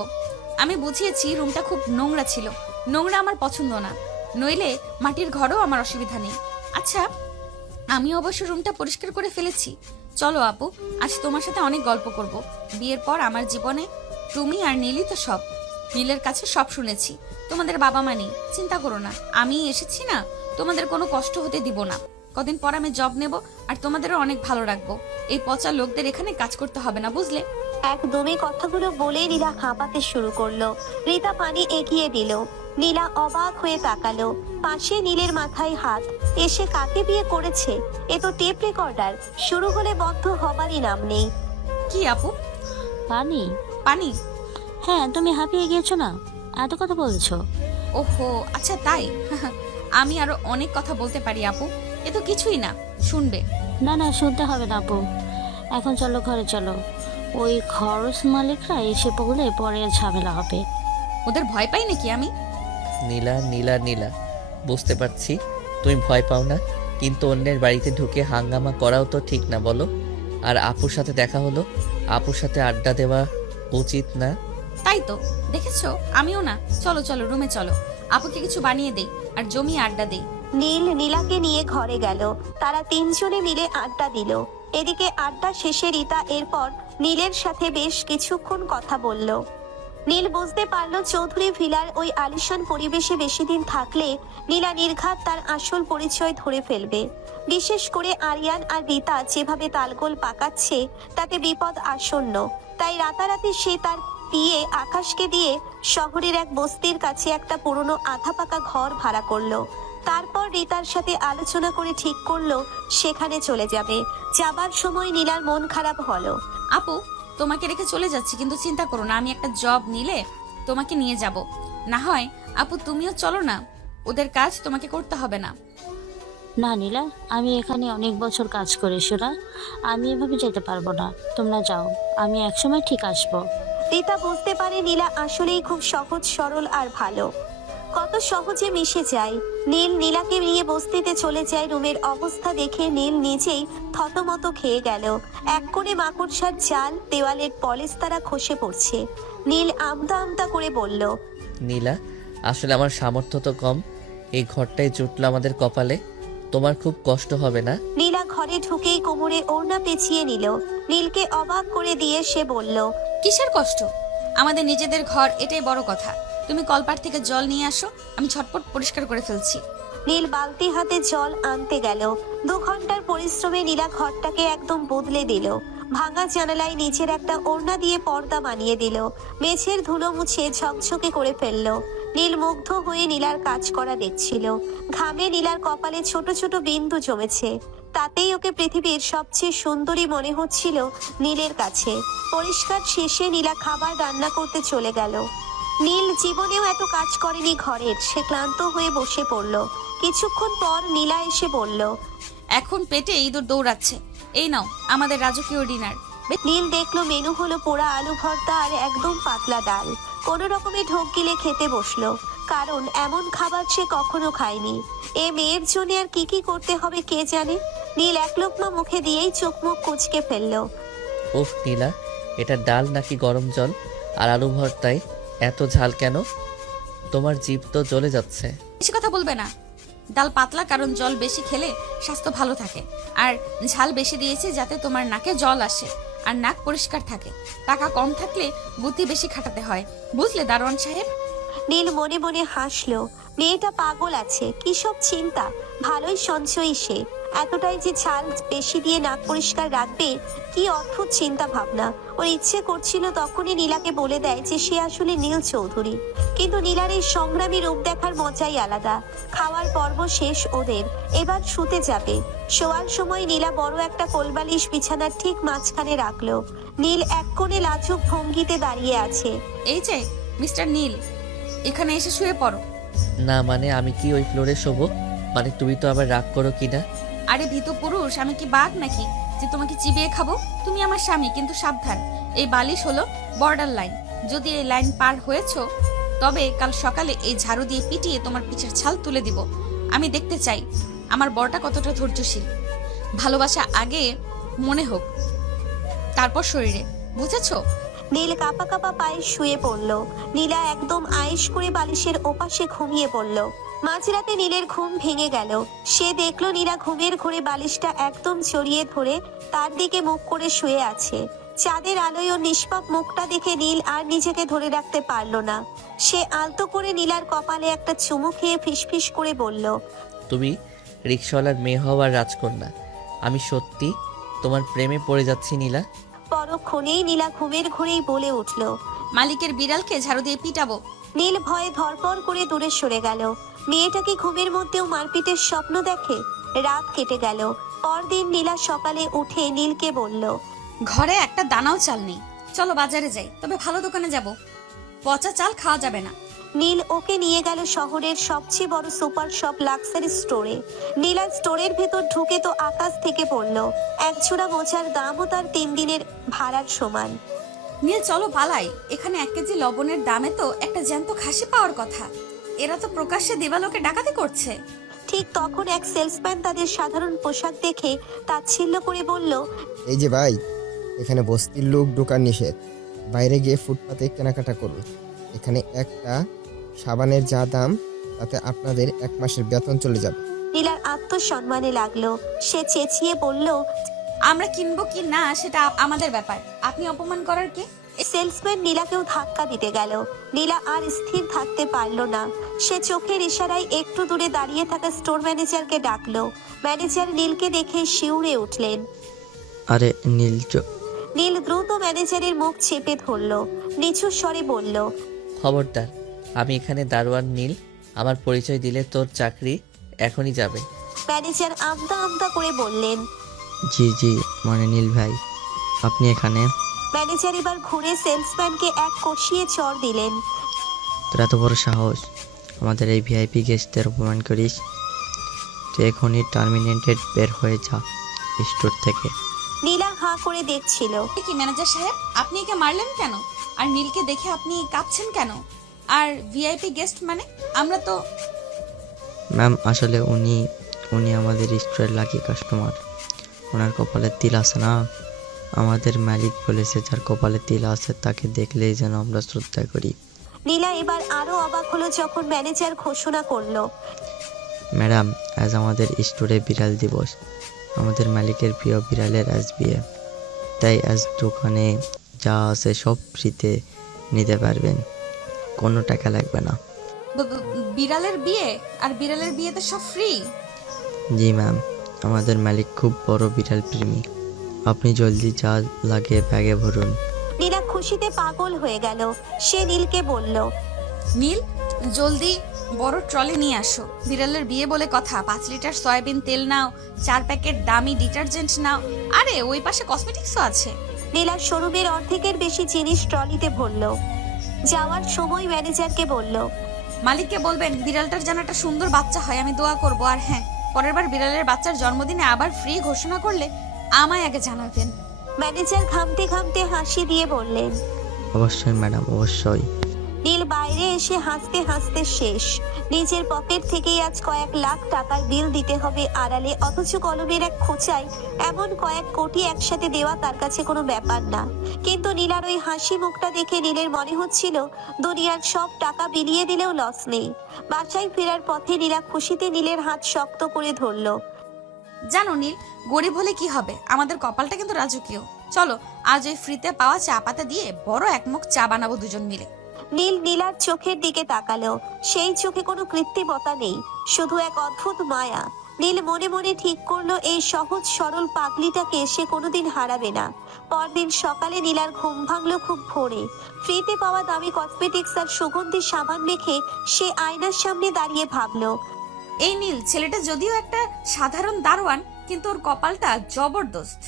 আমি বুঝিয়েছি রুমটা খুব নোংরা ছিল। নোংরা আমার পছন্দ না, নইলে মাটির ঘরও আমার অসুবিধা নেই। আচ্ছা, আমি অবশ্য রুমটা পরিষ্কার করে ফেলেছি। চলো আপু, আজ তোমার সাথে অনেক গল্প করব। বিয়ের পর আমার জীবনে তুমি আর নীলই তো সব। নীলের কাছে সব শুনেছি। তোমাদের বাবা মা নেই, চিন্তা করো না। আমি এসেছি না, তোমাদের কোনো কষ্ট হতে দিব না। কদিন পর আমি জব নেব, আর তোমাদেরও অনেক ভালো রাখবো। এই পচা লোকদের এখানে কাজ করতে হবে না, বুঝলে? একদমই কথাগুলো বলে নীলা হাঁপাতে শুরু করলো। রীতা পানি এগিয়ে দিল। নীলা অবাক হয়ে তাকালো। পাশে নীলের মাথায় হাত। এসে কাকে বিয়ে করেছে? এ তো টেপ রেকর্ডার, শুরু হলে বন্ধ হবারই নাম নেই। কি আপু? পানি? পানি? হ্যাঁ, তুমি হাঁপিয়ে গিয়েছো না, এত কথা বলছো। ওহো, আচ্ছা তাই। আমি আরো অনেক কথা বলতে পারি আপু, এ তো কিছুই না, শুনবে? না না, শুনতে হবে না আপু, এখন চলো ঘরে চলো। ওই খরচ মালিকরা এসে পড়লে পরে ঝামেলা হবে। ওদের ভয় পাই নাকি আমি? নীলা নীলা নীলা, বুঝতে পারছি তুমি ভয় পাও না, কিন্তু অন্যের বাড়িতে ঢুকে হাঙ্গামা করাও তো ঠিক না বলো। আর আপুর সাথে দেখা হলো, আপুর সাথে আড্ডা দেওয়া উচিত না? তাই তো, দেখেছো আমিও না। চলো চলো রুমে চলো, আপুকে কিছু বানিয়ে দেই আর জমিয়ে আড্ডা দেই। নীল নীলাকে নিয়ে ঘরে গেল। তারা তিনজনে মিলে আড্ডা দিল। এদিকে আড্ডা শেষে রীতা এরপর নীলের সাথে বেশ কিছুক্ষণ কথা বলল। নীল বুঝতে পারলো চৌধুরী ভিলার ওই আলিশান পরিবেশে বেশি দিন থাকলে নীলা নির্ঘাত তার আসল পরিচয় ধরে ফেলবে। বিশেষ করে আরিয়ান আর রীতা যেভাবে তালগোল পাকাচ্ছে তাতে বিপদ আসন্ন। তাই রাতারাতি সে তার বিয়ে আকাশকে দিয়ে শহরের এক বস্তির কাছে একটা পুরনো আধা পাকা ঘর ভাড়া করলো। তারপর রীতার সাথে আলোচনা করে ঠিক করলো সেখানে চলে যাবে। যাবার সময় নীলার মন খারাপ হলো। আপু, তোমাকে রেখে চলে যাচ্ছি, কিন্তু চিন্তা করো না, আমি একটা জব নিলে তোমাকে নিয়ে যাব। না হয় আপু তুমিও চলো না, ওদের কাজ তোমাকে করতে হবে না। না নীলা, আমি এখানে অনেক বছর কাজ করি সোনা, আমি এভাবে যেতে পারবো না। তোমরা যাও, আমি একসময় ঠিক আসবো। রীতা বুঝতে পারে নীলা আসলেই খুব সহজ সরল আর ভালো। কত সহজে মিশে যায়। নীল নীলাকে নিয়ে বস্তিতে চলে যায়। রুমের অবস্থা দেখে নীল নিজেই থতমত খেয়ে গেল। এক কোণে মাকড়সার জাল, দেওয়ালের পলেস্তারা খসে পড়ছে। নীল আমতা আমতা করে বলল, নীলা, আসলে আমার সামর্থ্য তো কম, এই ঘরটাই জুটলো আমাদের কপালে, তোমার খুব কষ্ট হবে না? নীলা ঘরে ঢুকেই কোমরে ওড়না পেঁচিয়ে নিল। নীলকে অবাক করে দিয়ে সে বলল, কিসের কষ্ট? আমাদের নিজেদের ঘর, এটাই বড় কথা। তুমি কলপার থেকে জল নিয়ে আসো, আমি ঝটপট পরিষ্কার করে ফেলছি। নীল বালতি হাতে জল আনতে গেল। 2 ঘন্টার পরিশ্রমে নীলা ঘরটাকে একদম বদলে দিল। ভাঙা জানালায় নিচের একটা ওড়না দিয়ে পর্দা বানিয়ে দিল। মেঝের ধুলো মুছে ঝকঝকে করে ফেললো। নীল মুগ্ধ হয়ে নীলার কাজ করা দেখছিল। ঘামে নীলার কপালে ছোট ছোট বিন্দু জমেছে। তাতেই ওকে পৃথিবীর সবচেয়ে সুন্দরী মনে হচ্ছিল নীলের কাছে। পরিষ্কার শেষে নীলা খাবার রান্না করতে চলে গেল। নীল জীবনেও এত কাজ করেনি ঘরের। সে ক্লান্ত হয়ে বসে পড়ল। কিছুক্ষণ পর নীলা এসে বলল, এখন পেটে ইঁদুর দৌড়াচ্ছে, এই নাও আমাদের রাজকীয় ডিনার। নীল দেখলো মেনু হলো পোড়া আলু ভর্তা আর একদম পাতলা ডাল। কোনো রকমে ঢোক গিলে খেতে বসলো, কারণ এমন খাবার সে কখনো খায়নি। এ মেয়ের জন্য আর কি কি করতে হবে কে জানে। নীল এক লোকমা মুখে দিয়েই চোখ মুখ কুঁচকে ফেললো। ওহ নীলা, এটা ডাল নাকি গরম জল? আর আলু ভর্তায় এত ঝাল কেন? তোমার জিভ তো জ্বলে যাচ্ছে। বেশি কথা বলবে না। ডাল পাতলা কারণ জল বেশি খেলে স্বাস্থ্য ভালো থাকে, আর ঝাল বেশি দিয়েছি যাতে তোমার নাকে জল আসে আর নাক পরিষ্কার থাকে। টাকা কম থাকলে বুদ্ধি বেশি খাটাতে হয়, বুঝলে দারোয়ান সাহেব? নীল মনে মনে হাসলো। মেয়েটা পাগল আছে, কি সব চিন্তা। ভালোই সঞ্চয়ী সে। এতটাই যে ঝাল বেশি দিয়ে নাক পরিষ্কার রাখবে, কি অদ্ভুত চিন্তা ভাবনা। ওর ইচ্ছে করছিল তখনই নীলাকে বলে দেয় যে সে আসলে নীল চৌধুরী। কিন্তু নীলার এই সংগ্রামী রূপ দেখার মজাই আলাদা। খাওয়ার পর্ব শেষ ওদের, এবার শুতে যাবে। শোয়ার সময় নীলা বড় একটা কোলবালিশ বিছানার ঠিক মাঝখানে রাখলো। নীল এক কোণে লাজুক ভঙ্গিতে দাঁড়িয়ে আছে। এই যে মিস্টার নীল, এখানে এসে শুয়ে পড়ো। না মানে আমি কি ওই ফ্লোরে শোবো? মানে তুমি তো আবার রাগ করো কি না? আরে ভীতু পুরুষ, আমি কি বাঘ নাকি যে তোমাকে চিবিয়ে খাবো? তুমি আমার স্বামী, কিন্তু সাবধান, এই বালিশ হলো বর্ডার লাইন। যদি এই লাইন পার হয়েছো তবে কাল সকালে এই ঝাড়ু দিয়ে পিটিয়ে তোমার পিছের ছাল তুলে দিব। আমি দেখতে চাই আমার বরটা কতটা ধৈর্যশীল। ভালোবাসা আগে মনে হোক, তারপর শরীরে, বুঝেছো? নীল কাপা কাপা পায়ে শুয়ে পড়ল। নীলা একদম আয়েশ করে বালিশের ওপাশে ঘুমিয়ে পড়ল। মাঝরাতে নীলের ঘুম ভেঙে গেল। সে দেখলো নীলা ঘুমের ঘোরে বালিশটা একদম জড়িয়ে ধরে তার দিকে মুখ করে শুয়ে আছে। চাঁদের আলোয় ওর নিষ্পাপ মুখটা দেখে নীল আর নিজেকে ধরে রাখতে পারলো না। সে আলতো করে নীলার কপালে একটা চুমু খেয়ে ফিসফিস করে বলল, তুমি রিক্সাওয়ালার মেয়ে হওয়ার রাজকন্যা, আমি সত্যি তোমার প্রেমে পড়ে যাচ্ছি নীলা। পরক্ষণেই নীলা ঘুমের ঘোরেই বলে উঠল, মালিকের বিড়ালকে ঝাড়ু দিয়ে পিটাবো। নীল ভয়ে ধরপড় করে দূরে সরে গেল। মেয়েটা কি ঘুমের মধ্যেও মারপিটের স্বপ্ন দেখে? রাত কেটে গেল। পরদিন নীলা সকালে উঠে নীলকে বলল, ঘরে একটা দানাও চাল নেই, চলো বাজারে যাই, তবে ভালো দোকানে যাব, পচা চাল খাওয়া যাবে না। নীল ওকে নিয়ে গেল শহরের সবচেয়ে বড় সুপার শপ লাক্সারি স্টোরে। নীলা স্টোরের ভেতর ঢুকে তো আকাশ থেকে পড়ল। এক ঝোড়া মোচার দামও তার 3 দিনের ভাড়ার সমান। নীল চলো পালাই, এখানে 1 কেজি লবণের দামে তো একটা জ্যান্ত খাসি পাওয়ার কথা। এরা তো প্রকাশ্যে দিবালোকে ডাকাতি করছে। ঠিক তখন এক সেলসম্যান তাদের সাধারণ পোশাক দেখে তাচ্ছিল্য করে বলল, এই যে ভাই, এখানে বস্তির লোক ঢোকার নিষেধ, বাইরে গিয়ে ফুটপাতে কেনাকাটা করুন। এখানে একটা সাবানের যা দাম তাতে আপনাদের 1 মাসের বেতন চলে যাবে। নীলার আত্মসম্মানে লাগলো। সে চেঁচিয়ে বলল, আমরা কিনবো কি না সেটা আমাদের ব্যাপার, আপনি অপমান করার কে? সেলসম্যান নীলাকেও ধাক্কা দিতে গেল। নীলা আর স্থির থাকতে পারল না। সে চোখের ইশারায় একটু দূরে দাঁড়িয়ে থাকা স্টোর ম্যানেজারকে ডাকলো। ম্যানেজার নীলকে দেখে শিউরে উঠলেন। আরে নীল, নীল দ্রুত ম্যানেজারের মুখ চেপে ধরল। নিচু স্বরে বলল, খবরদার, আমি এখানে দারোয়ান নীল, আমার পরিচয় দিলে তোর চাকরি এখনই যাবে। ম্যানেজার আমতা আমতা করে বললেন। জি মানে নীল ভাই, আপনি এখানে? ম্যানেজার এবার ঘুরে সেলসম্যানকে এক কষিয়ে চড় দিলেন। তোর এত বড় সাহস, আমাদের এই ভিআইপি গেস্টদের অপমান করিস? তুই এখনই টার্মিনেটেড, বের হয়ে যা স্টোর থেকে। নীলা হাঁ করে দেখছিল। এ কি ম্যানেজার সাহেব, আপনি একে মারলেন কেন? আর নীলকে দেখে আপনি কাঁপছেন কেন? আর ভিআইপি গেস্ট মানে? আমরা তো ম্যাম, আসলে উনি আমাদের স্টোরের লাকি কাস্টমার। ওনার কপালে তিল আছে না, আমাদের মালিক বলেছে যার কপালে তিল আছে তাকে দেখলেই যেন আমরা শ্রদ্ধা করি। নীলা এবার আরো অবাক হলো যখন ম্যানেজার ঘোষণা করলো, ম্যাডাম, আজ আমাদের স্টোরে বিড়াল দিবস। আমাদের মালিকের প্রিয় বিড়ালের আজ বিয়ে, তাই আজ দোকানে যা আছে সব ফ্রিতে নিতে পারবেন, কোনো টাকা লাগবে না। বিড়ালের বিয়ে? আর বিড়ালের বিয়ে তো সব ফ্রি? জি ম্যাম, আমাদের মালিক খুব বড় বিড়াল প্রেমী। আপনি জলদি যা লাগে ব্যাগে ভরুন। নীলা খুশিতে পাগল হয়ে গেল। সে নীলকে বলল, নীল, জলদি বড় ট্রলি নিয়ে আসো, বিড়ালের বিয়ে বলে কথা। 5 লিটার সয়াবিন তেল নাও, 4 প্যাকেট দামি ডিটারজেন্ট নাও, আরে ওই পাশে কসমেটিক্সও আছে। নীলা শোরুমের অর্ধেকের বেশি জিনিস ট্রলিতে ভরলো। যাওয়ার সময় ম্যানেজারকে বলল, মালিককে বলবেন বিড়ালটার যেন একটা সুন্দর বাচ্চা হয়, আমি দোয়া করব। আর হ্যাঁ, পরের বার বিড়ালের বাচ্চার জন্মদিনে আবার ফ্রি ঘোষণা করলে আমায় আগে জানাবেন। ম্যানেজার ঘামতে ঘামতে হাসি দিয়ে বললেন। অবশ্যই ম্যাডাম, অবশ্যই। নীল বাইরে এসে হাসতে হাসতে শেষ। নিজের পকেট থেকেই আজ কয়েক লাখ টাকার বিল দিতে হবে আড়ালে, অথচ কলমের এক খোঁচায় এমন কয়েক কোটি একসাথে দেওয়া তার কাছে কোনো ব্যাপার না। কিন্তু নীলার ওই হাসি মুখটা দেখে নীলের মনে হচ্ছিল দুনিয়ার সব টাকা বিলিয়ে দিলেও লস নেই। বাসায় ফেরার পথে নীলা খুশিতে নীলের হাত শক্ত করে ধরল। জানো নীল, গরিব হলে কি হবে, আমাদের কপালটা কিন্তু রাজকীয়। চলো আজ ওই ফ্রিতে পাওয়া চা পাতা দিয়ে বড় এক মুখ চা বানাবো দুজন মিলে। নীল নীলার চোখের দিকে তাকালো। সেই চোখে কোনো কৃত্রিমতা নেই, শুধু এক অদ্ভুত মায়া। নীল মনে মনে ঠিক করলো এই সহজ সরল পাগলিটাকে সে কোনোদিন হারাবে না। পরদিন সকালে নীলার ঘুম ভাঙলো খুব ভোরে। ফ্রিতে পাওয়া দামি কসমেটিক্স আর সুগন্ধি সাবান মেখে সে আয়নার সামনে দাঁড়িয়ে ভাবলো, এই নীল ছেলেটা যদিও একটা সাধারণ দারোয়ান, কিন্তু ওর কপালটা জবরদস্ত।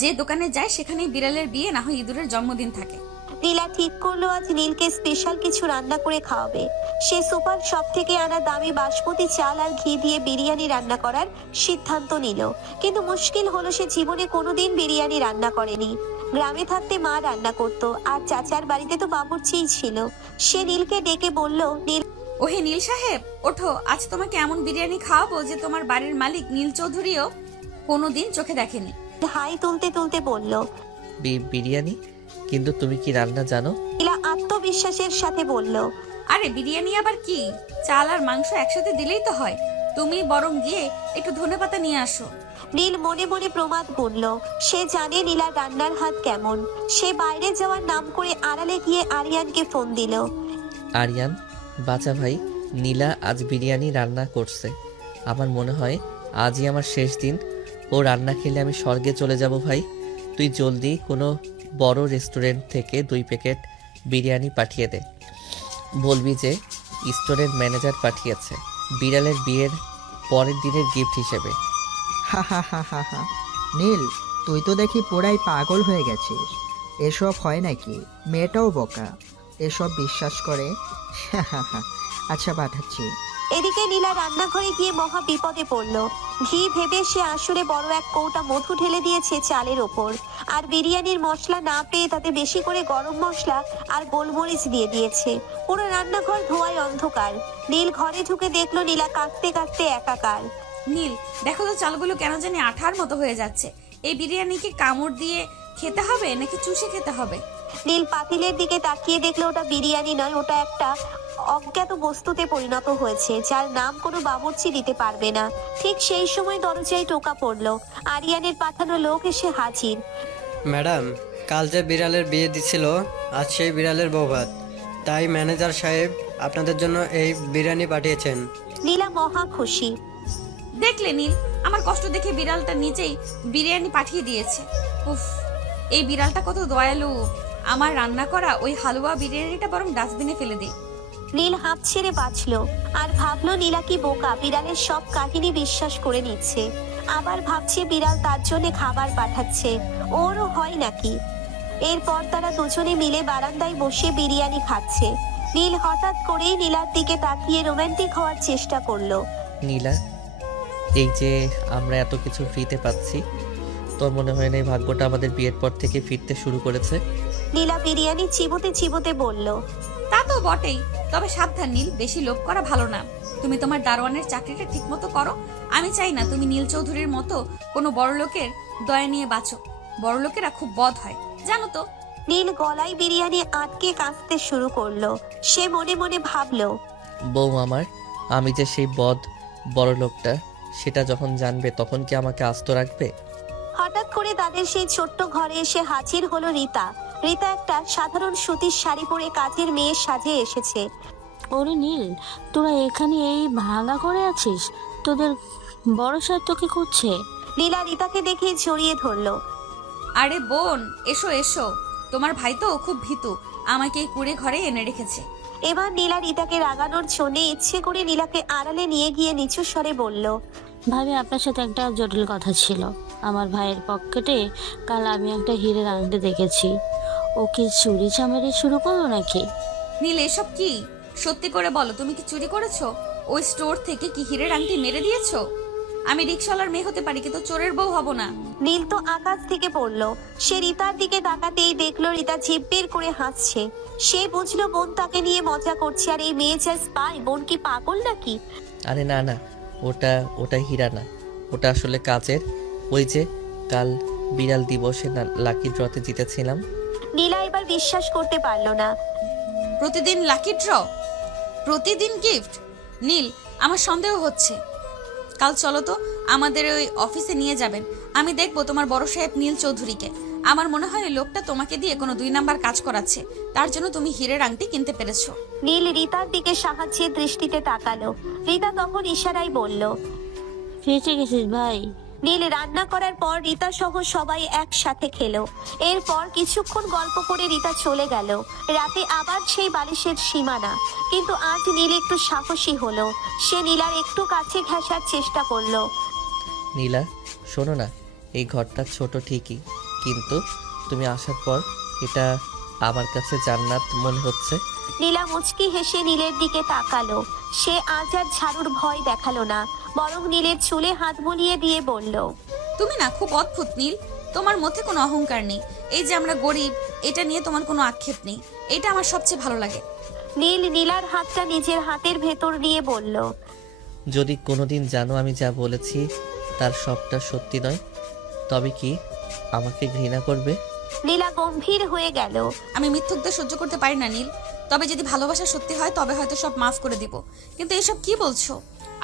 যে দোকানে যায় সেখানেই বিড়ালের বিয়ে না হয় ইঁদুরের জন্মদিন থাকে। নীলা ঠিক করলো আজ নীলকে স্পেশাল কিছু রান্না করে খাওয়াবে। সে সুপার শপ থেকে আনা দামি বাসমতি চাল আর ঘি দিয়ে বিরিয়ানি রান্না করার সিদ্ধান্ত নিল। কিন্তু মুশকিল হলো সে জীবনে কোনোদিন বিরিয়ানি রান্না করেনি। গ্রামে থাকতে মা রান্না করতো, আর চাচার বাড়িতে তো বাবুর্চিই ছিল। সে নীলকে ডেকে বলল, নীল, ওহে নীল সাহেব, ওঠো, আজ তোমাকে এমন বিরিয়ানি খাওয়াবো যে তোমার বাড়ির মালিক নীল চৌধুরীও কোনোদিন চোখে দেখেনি। হাই তুলতে তুলতে বলল। বিরিয়ানি? কিন্তু তুমি কি রান্না জানো? নীলা আত্মবিশ্বাসের সাথে বলল, আরে বিরিয়ানি আবার কি, চাল আর মাংস একসাথে দিলেই তো হয়। তুমি বরং গিয়ে একটু ধনেপাতা নিয়ে আসো। নীল মনে মনে প্রমাদ গুনল। সে জানে নীলা রান্নার হাত কেমন। সে বাইরে যাওয়ার নাম করে আড়ালে গিয়ে আরিয়ানকে ফোন দিল। আরিয়ান, বাচ্চা ভাই, নীলা আজ বিরিয়ানি রান্না করছে। আমার মনে হয় আজই আমার শেষ দিন। ও রান্না খেলে আমি স্বর্গে চলে যাব ভাই। তুই জলদি কোনো বড় রেস্টুরেন্ট থেকে 2 প্যাকেট বিরিয়ানি পাঠিয়ে দে। বলবি যে স্টোরের ম্যানেজার পাঠিয়েছে বিড়ালের বিয়ের পরের দিনের গিফট হিসেবে। হা হা হা হা হা। নীল, তুই তো দেখি পুরাই পাগল হয়ে গেছিস। এসব হয় নাকি? মেয়েটাও বোকা, এসব বিশ্বাস করে। হা হা হা। আচ্ছা, পাঠাচ্ছি। এদিকে নীলা রান্নাঘরে গিয়ে মহা বিপদে পড়ল। ঘি ভেবে সে আসলে বড় এক কৌটা মধু ঢেলে দিয়েছে চালের ওপর, আর বিরিয়ানির মশলা না পেয়ে তাতে বেশি করে গরম মশলা আর গোলমরিচ দিয়ে দিয়েছে। পুরো রান্নাঘর ধোঁয়ায় অন্ধকার। নীল ঘরে ঢুকে দেখলো নীলা কাঁদতে কাঁদতে একাকার। নীল, দেখো তো চালগুলো কেন জানি আঠার মতো হয়ে যাচ্ছে। এই বিরিয়ানি কি কামড় দিয়ে খেতে হবে নাকি চুষে খেতে হবে? নীল পাতিলের দিকে তাকিয়ে দেখলো ওটা বিরিয়ানি নয়, ওটা একটা অজ্ঞাত বস্তুতে পরিণত হয়েছে, যার নাম কোনো বাবুর্চি দিতে পারবে না। ঠিক সেই সময় দরজায় টোকা পড়লো। আরিয়ানের পাঠানো লোক এসে হাজির। ম্যাডাম, কাল যে বিড়ালের বিয়ে দিছিল আজ সেই বিড়ালের বৌভাত, তাই ম্যানেজার সাহেব আপনাদের জন্য এই বিরিয়ানি পাঠিয়েছেন। নীলা মহা খুশি। দেখলে নীল, আমার কষ্ট দেখে বিড়ালটা নিজেই বিরিয়ানি পাঠিয়ে দিয়েছে। উফ, এই বিড়ালটা কত দয়ালু। আমার রান্না করা ওই হালুয়া বিরিয়ানিটা বরং ডাস্টবিনে ফেলে দিই। নীল হাঁপ ছেড়ে বাঁচলো আর ভাবলো নীলা কি বোকা, বিড়ালের সব কাহিনী বিশ্বাস করে নিচ্ছে। আবার ভাবছে বিড়াল তার জন্য খাবার পাঠাচ্ছে, ওরও হয় নাকি। এরপর তারা দুজনে মিলে বারান্দায় বসে বিরিয়ানি খাচ্ছে। নীল হঠাৎ করেই নীলার দিকে তাকিয়ে রোমান্টিক হওয়ার চেষ্টা করলো। নীলা, এই যে আমরা এত কিছু ফ্রিতে পাচ্ছি, তোর মনে হয় না এই ভাগ্যটা আমাদের বিয়ের পর থেকে ফিরতে শুরু করেছে? নীলা বিরিয়ানি চিবোতে চিবোতে বলল। তা তো বটেই, তবে সাবধান নীল, বেশি লোভ করা ভালো না। তুমি তোমার দারোয়ানের চাকরিটা ঠিক মতো করো। আমি চাই না তুমি নীল চৌধুরীর মতো কোনো বড় লোকের দয়া নিয়ে বাঁচো। বড় লোকেরা খুব বদ হয়, জানো তো। নীল গলায় বিরিয়ানি আটকে কাঁদতে শুরু করলো। সে মনে মনে ভাবলো, বউ আমার, আমি যে সেই বড় লোকটা, সেটা যখন জানবে তখন কি আমাকে আস্ত রাখবে? হঠাৎ করে তাদের সেই ছোট্ট ঘরে এসে হাজির হলো রীতা। রীতা একটা সাধারণ সুতির শাড়ি পরে কাজের মেয়ের সাজে এসেছে। ওরে নীল, তোরা এখানে এই ভাঙা করে আছিস? তোদের বড় স্যার তোকে খুঁজছে। নীলা রীতাকে দেখে জড়িয়ে ধরলো। আরে বোন, এসো এসো। তোমার ভাই তো খুব ভীতু, আমাকে এই কুড়ে ঘরে এনে রেখেছে। এবার নীলা রীতাকে রাগানোর জন্য ইচ্ছে করে নীলাকে আড়ালে নিয়ে গিয়ে নিচু স্বরে বলল, ভাবি, আপনার সাথে একটা জটিল কথা ছিল। আমার ভাইয়ের পকেটে কাল আমি একটা হীরের আংটি দেখেছি। ও কি চুরি চামারি শুরু করলো নাকি? নীল, এসব কি? সত্যি করে বলো, তুমি কি চুরি করেছো? ওই স্টোর থেকে কি হীরের আংটি মেরে দিয়েছো? আমি রিকশাওয়ালার মেয়ে হতে পারি, কিন্তু চোরের বউ হব না। নীল তো আকাশ থেকে পড়লো। সে রীতার দিকে তাকাতেই দেখলো রীতা জিভ বের করে হাসছে। সে বুঝলো বোন তাকে নিয়ে মজা করছে, আর এই মেয়ে যা স্পাই। বোন কি পাগল নাকি? আরে না না, ওটা হীরা না, ওটা আসলে কাচের। ওই যে কাল বিড়াল দিবসে না লাকি ড্রতে জিতেছিলাম। নীলা এবার বিশ্বাস করতে পারলো না। প্রতিদিন লাকি ড্র, প্রতিদিন গিফট। নীল, আমার সন্দেহ হচ্ছে। কাল চলো তো, আমাদের ওই অফিসে নিয়ে যাবেন। আমি দেখবো তোমার বড় সাহেব নীল চৌধুরীকে। আমার মনে হয় ওই লোকটা তোমাকে দিয়ে কোনো 2 নাম্বার কাজ করাচ্ছে, তার জন্য তুমি হীরের আংটি কিনতে পেরেছো। নীল রীতার দিকে সাহায্যের দৃষ্টিতে তাকালো। রীতা তখন ইশারায় বলল, ফেঁচে গেছিস ভাই। নীল রান্না করার পর রীতা সহ সবাই একসাথে খেলো। এরপর কিছুক্ষণ গল্প করে রীতা চলে গেল। রাতে আবার সেই বালিশের সীমানা। কিন্তু আজ নীল একটু সাহসী হলো। সে নীলার একটু কাছে ঘেঁষার চেষ্টা করলো। নীলা, শোনো না, এই ঘরটা ছোট ঠিকই, কিন্তু তুমি আসার পর এটা আমার কাছে জান্নাত মনে হচ্ছে। নীলা মুচকি হেসে নীলের দিকে তাকালো। সে আজ আর ঝাড়ুর ভয় দেখালো না, বরং নীলের চুলে হাত বুলিয়ে দিয়ে বলল, তুমি না খুব অদ্ভুত নীল, তোমার মধ্যে কোনো অহংকার নেই। এই যে আমরা গরিব, এটা নিয়ে তোমার কোনো আক্ষেপ নেই। এটা আমার সবচেয়ে ভালো লাগে। নীল নীলার হাতটা নিজের হাতের ভেতর নিয়ে বলল, যদি কোনোদিন জানো আমি যা বলেছি তার সবটা সত্যি নয়, তবে কি আমাকে ঘৃণা করবে? নীলা গম্ভীর হয়ে গেল। আমি মিথ্যুকদের সহ্য করতে পারি না নীল, তবে যদি ভালোবাসা সত্যি হয় তবে হয়তো সব মাফ করে দিব। কিন্তু এসব কি বলছো?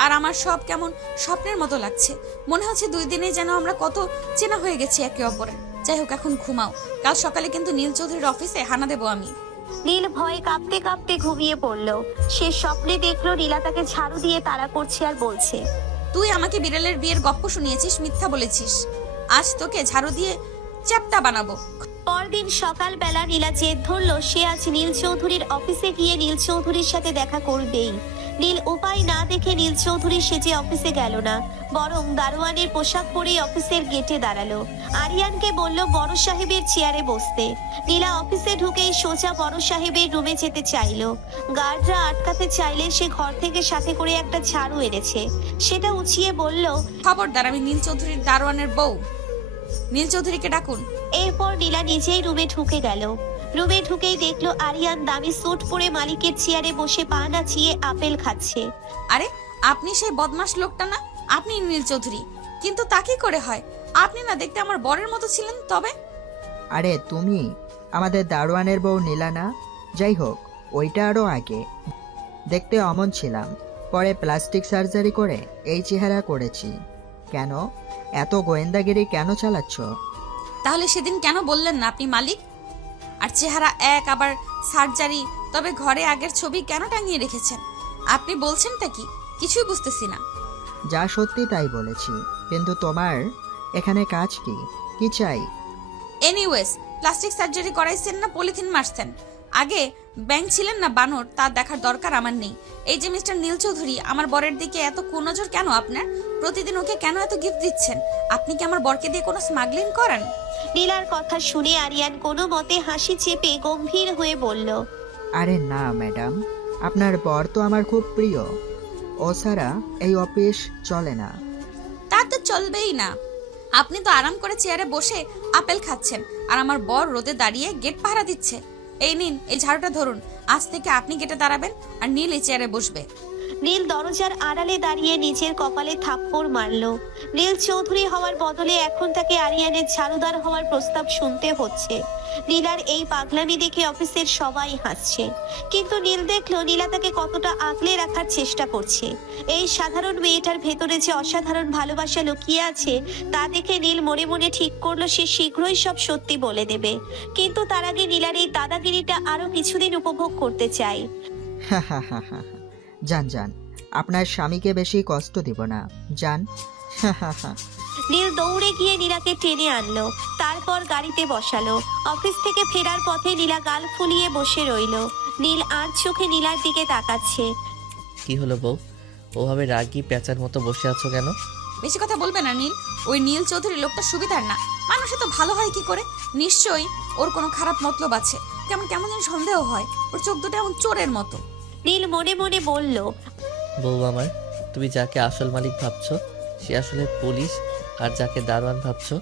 আর আমার সব কেমন স্বপ্নের মতো লাগছে। মনে হচ্ছে 2 দিনে যেন আমরা কত চেনা হয়ে গেছি একে অপরের। যাই হোক, এখন ঘুমাও। কাল সকালে কিন্তু নীল চৌধুরীর অফিসে হানা দেবো আমি। নীল ভয়ে কাঁপতে কাঁপতে ঘুমিয়ে পড়ল। সে স্বপ্নে দেখলো নীলা তাকে ঝাড়ু দিয়ে তাড়া করছে আর বলছে, তুই আমাকে বিড়ালের বিয়ের গপ্প শুনিয়েছিস, মিথ্যা বলেছিস। আজ তোকে ঝাড়ু দিয়ে চ্যাপ্টা বানাবো। পরদিন সকালবেলা নীলা জেদ ধরলো সে আজ নীল চৌধুরীর অফিসে গিয়ে নীল চৌধুরীর সাথে দেখা করবেই। নীল উপায় না দেখে নীল চৌধুরী সেজে অফিসে গেল না, বরং দারোয়ানের পোশাক পরেই অফিসের গেটে দাঁড়ালো। আরিয়ানকে বলল বড় সাহেবের চেয়ারে বসতে। নীলা অফিসে ঢুকেই সোজা বড় সাহেবের রুমে যেতে চাইলো। গার্ডরা আটকাতে চাইলে সে ঘর থেকে সাথে করে একটা ঝাড়ু এনেছে, সেটা উঁচিয়ে বলল, খবরদার, আমি নীল চৌধুরীর দারোয়ানের বউ। নীল চৌধুরীকে ডাকুন। এরপর নীলা নিজেই রুমে ঢুকে গেল। রুমে ঢুকেই দেখলো আরিয়ান দামি স্যুট পরে মালিকের চেয়ারে বসে পা নাচিয়ে আপেল খাচ্ছে। আরে আপনি সেই বদমাশ লোকটা না? আপনি নীল চৌধুরী, কিন্তু তা কি করে হয়? আপনি না দেখতে আমার বরের মতো ছিলেন। তবে আরে তুমি আমাদের দারোয়ানের বউ নীলা না? যাই হোক, ওইটা আরও আগে দেখতে অমন ছিলাম, পরে প্লাস্টিক সার্জারি করে এই চেহারা করেছি। কেন এত গোয়েন্দাগিরি কেন চালাচ্ছ? তাহলে সেদিন কেন বললেন না আপনি মালিক? আর চেহারা এক, আবার সার্জারি, তবে ঘরে আগের ছবি কেন টাঙিয়ে রেখেছেন? আপনি বলছেনটা কি? কিছুই বুঝতেছি না। যা সত্যি তাই বলেছি, কিন্তু তোমার এখানে কাজ কি? কি চাই? এনিওয়েজ, প্লাস্টিক সার্জারি করাইছেন না পলিথিন মারছেন? আগে ব্যাংক ছিলেন না বানর, তা দেখার দরকার আমার নেই। এই যে মিস্টার নীল চৌধুরী, আমার বরের দিকে এত কুনজর কেন আপনার? প্রতিদিন ওকে কেন এত গিফট দিচ্ছেন? আপনি কি আমার বরকে দিয়ে কোনো স্মাগলিং করেন? নীলার কথা শুনে আরিয়ান কোনো মতে হাসি চেপে গম্ভীর হয়ে বলল, আরে না ম্যাডাম, আপনার বর তো আমার খুব প্রিয়, ও ছাড়া এই অফিস চলে না। তা তো চলবেই না। আপনি তো আরাম করে চেয়ারে বসে আপেল খাচ্ছেন, আর আমার বর রোদে দাঁড়িয়ে গেট পাহারা দিচ্ছে। এই নিন, এই ঝাড়ুটা ধরুন। আজ থেকে আপনি গেটে দাঁড়াবেন আর নীল এই চেয়ারে বসবে। নীল দরজার আড়ালে দাঁড়িয়ে নিজের কপালে থাপ্পড় মারল। নীল চৌধুরী হওয়ার বদলে এখন তাকে আরিয়ানের ঝাড়ুদার হওয়ার প্রস্তাব শুনতে হচ্ছে। নীলার এই পাগলামি দেখে অফিসের সবাই হাসছে, কিন্তু নীল দেখলো নীলা তাকে কতটা আগলে রাখার চেষ্টা করছে। এই সাধারণ মেয়েটার ভেতরে যে অসাধারণ ভালোবাসা লুকিয়ে আছে তা দেখে নীল মনে মনে ঠিক করলো সে শীঘ্রই সব সত্যি বলে দেবে, কিন্তু তার আগে নীলার এই দাদাগিরিটা আরো কিছুদিন উপভোগ করতে চায়। হা হা হা হা, যান যান, আপনার স্বামীকে বেশি কষ্ট দিব না, যান। হা হা হা। নীল দৌড়ে গিয়ে নীলাকে টেনে আনলো, তারপর গাড়িতে বসালো। অফিস থেকে ফেরার পথে নীলা গাল ফুলিয়ে বসে রইলো। নীল আর চোখে নীলার দিকে তাকাচ্ছে। কি হলো বউ, ওভাবে রাগী পেঁচার মতো বসে আছো কেন? বেশি কথা বলবে না নীল। ওই নীল চৌধুরী লোকটা সুবিধার না। মানুষে তো ভালো হয় কি করে? নিশ্চয়ই ওর কোনো খারাপ মতলব আছে। কেমন কেমন যেন সন্দেহ হয়। ওর চোখ দুটো এমন চোরের মতো। নীল মনে মনে বলল, বউ আমার, তুমি যাকে আসল মালিক ভাবছো সে আসলে পুলিশ, আর যাকে দারোয়ান ভাবছো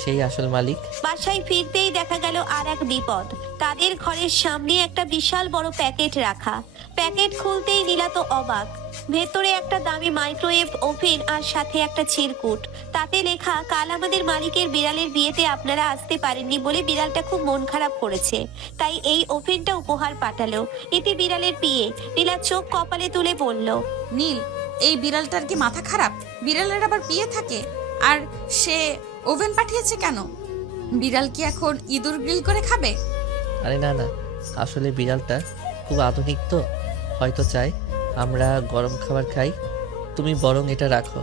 সেই আসল মালিক। বাসায় ফিরতেই দেখা গেল আর এক বিপদ। তাদের ঘরের সামনে একটা বিশাল বড় প্যাকেট রাখা। প্যাকেট খুলতেই নীলা তো অবাক। ভেতরে একটা দামি মাইক্রোওয়েভ ওভেন আর সাথে একটা চিরকুট। তাতে লেখা, কাল আমাদের মালিকের বিড়ালের বিয়েতে আপনারা আসতে পারেননি বলে বিড়ালটা খুব মন খারাপ করেছে, তাই এই ওভেনটা উপহার পাঠালো। এতে বিড়ালের বিয়ে। নীলা চোখ কপালে তুলে বলল, নীল, এই বিড়ালটার কি মাথা খারাপ? বিড়ালের আবার বিয়ে থাকে, আর সে ওভেন পাঠিয়েছে কেন? বিড়াল কি এখন ইঁদুর গ্রিল করে খাবে? আরে না না, আসলে বিড়ালটা খুব আধুনিক তো, হয়তো চাই আমরা গরম খাবার খাই। তুমি বরং এটা রাখো।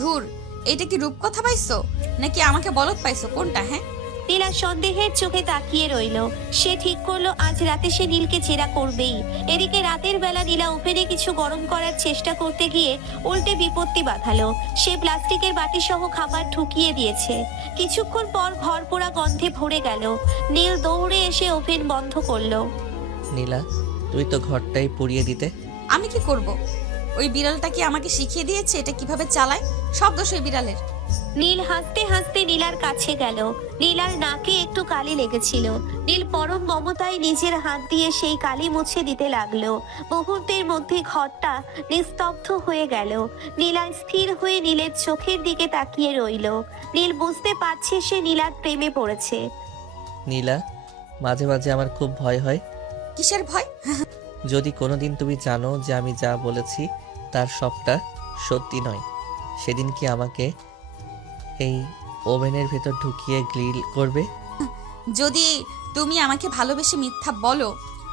ধুর, এইটা কি রূপকথা পাইছো নাকি আমাকে বলদ পাইছো? কোনটা? হ্যাঁ, নীলা সন্দেহের চোখে তাকিয়ে রইল। সে ঠিক করলো আজ রাতে সে নীলকে জেরা করবেই। এদিকে রাতের বেলা নীলা ওভেনে কিছু গরম করার চেষ্টা করতে গিয়ে উল্টে বিপত্তি বাঁধালো। সে প্লাস্টিকের বাটি সহ খাবার ঠুকিয়ে দিয়েছে। কিছুক্ষণ পর ঘর পোড়া গন্ধে ভরে গেল। নীল দৌড়ে এসে ওভেন বন্ধ করলো। নীলা, তুই তো ঘরটাই পুড়িয়ে দিতে। আমি কি করব? ওই বিড়ালটা কি আমাকে শিখিয়ে দিয়েছে এটা কিভাবে চালায়? সব দোষ ওই বিড়ালের। নীল হাসতে হাসতে নীলার কাছে গেল। নীলার নাকে একটু কালি লেগেছিল। নীল পরম মমতায় নিজের হাত দিয়ে সেই কালি মুছে দিতে লাগলো। মুহূর্তের মধ্যে ঘরটা নিস্তব্ধ হয়ে গেল। নীলা স্থির হয়ে নীলের চোখের দিকে তাকিয়ে রইল। নীল বুঝতে পারছে সে নীলার প্রেমে পড়েছে। নীলা, মাঝে মাঝে আমার খুব ভয় হয়। কিসের ভয়? যদি কোনোদিন তুমি জানো যে আমি যা বলেছি তার সবটা সত্যি নয়, সেদিন কি আমাকে এই ওভেনের ভেতর ঢুকিয়ে গ্রিল করবে? যদি তুমি আমাকে ভালোবেসে মিথ্যা বলো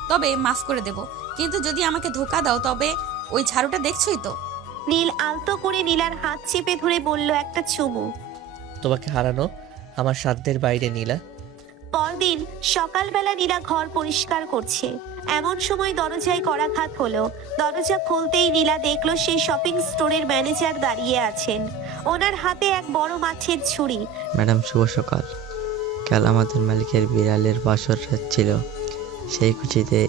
তবে মাফ করে দেব, কিন্তু যদি আমাকে ধোকা দাও তবে ওই ঝাড়ুটা দেখছোই তো। নীল আলতো করে নীলার হাত চেপে ধরে বলল, একটা চুমু। তোমাকে হারানো আমার সাধ্যের বাইরে নীলা। পরদিন সকালবেলা নীলা ঘর পরিষ্কার করছে, এমন সময় দরজায় করাঘাত হলো। দরজা খুলতেই নীলা দেখলো সেই শপিং স্টোরের ম্যানেজার দাঁড়িয়ে আছেন, ওনার হাতে এক বড় মাছের ছুরি। ম্যাডাম শুভ সকাল। কাল আমাদের মালিকের বিড়ালের বাসর রাত ছিল, সেই খুশিতে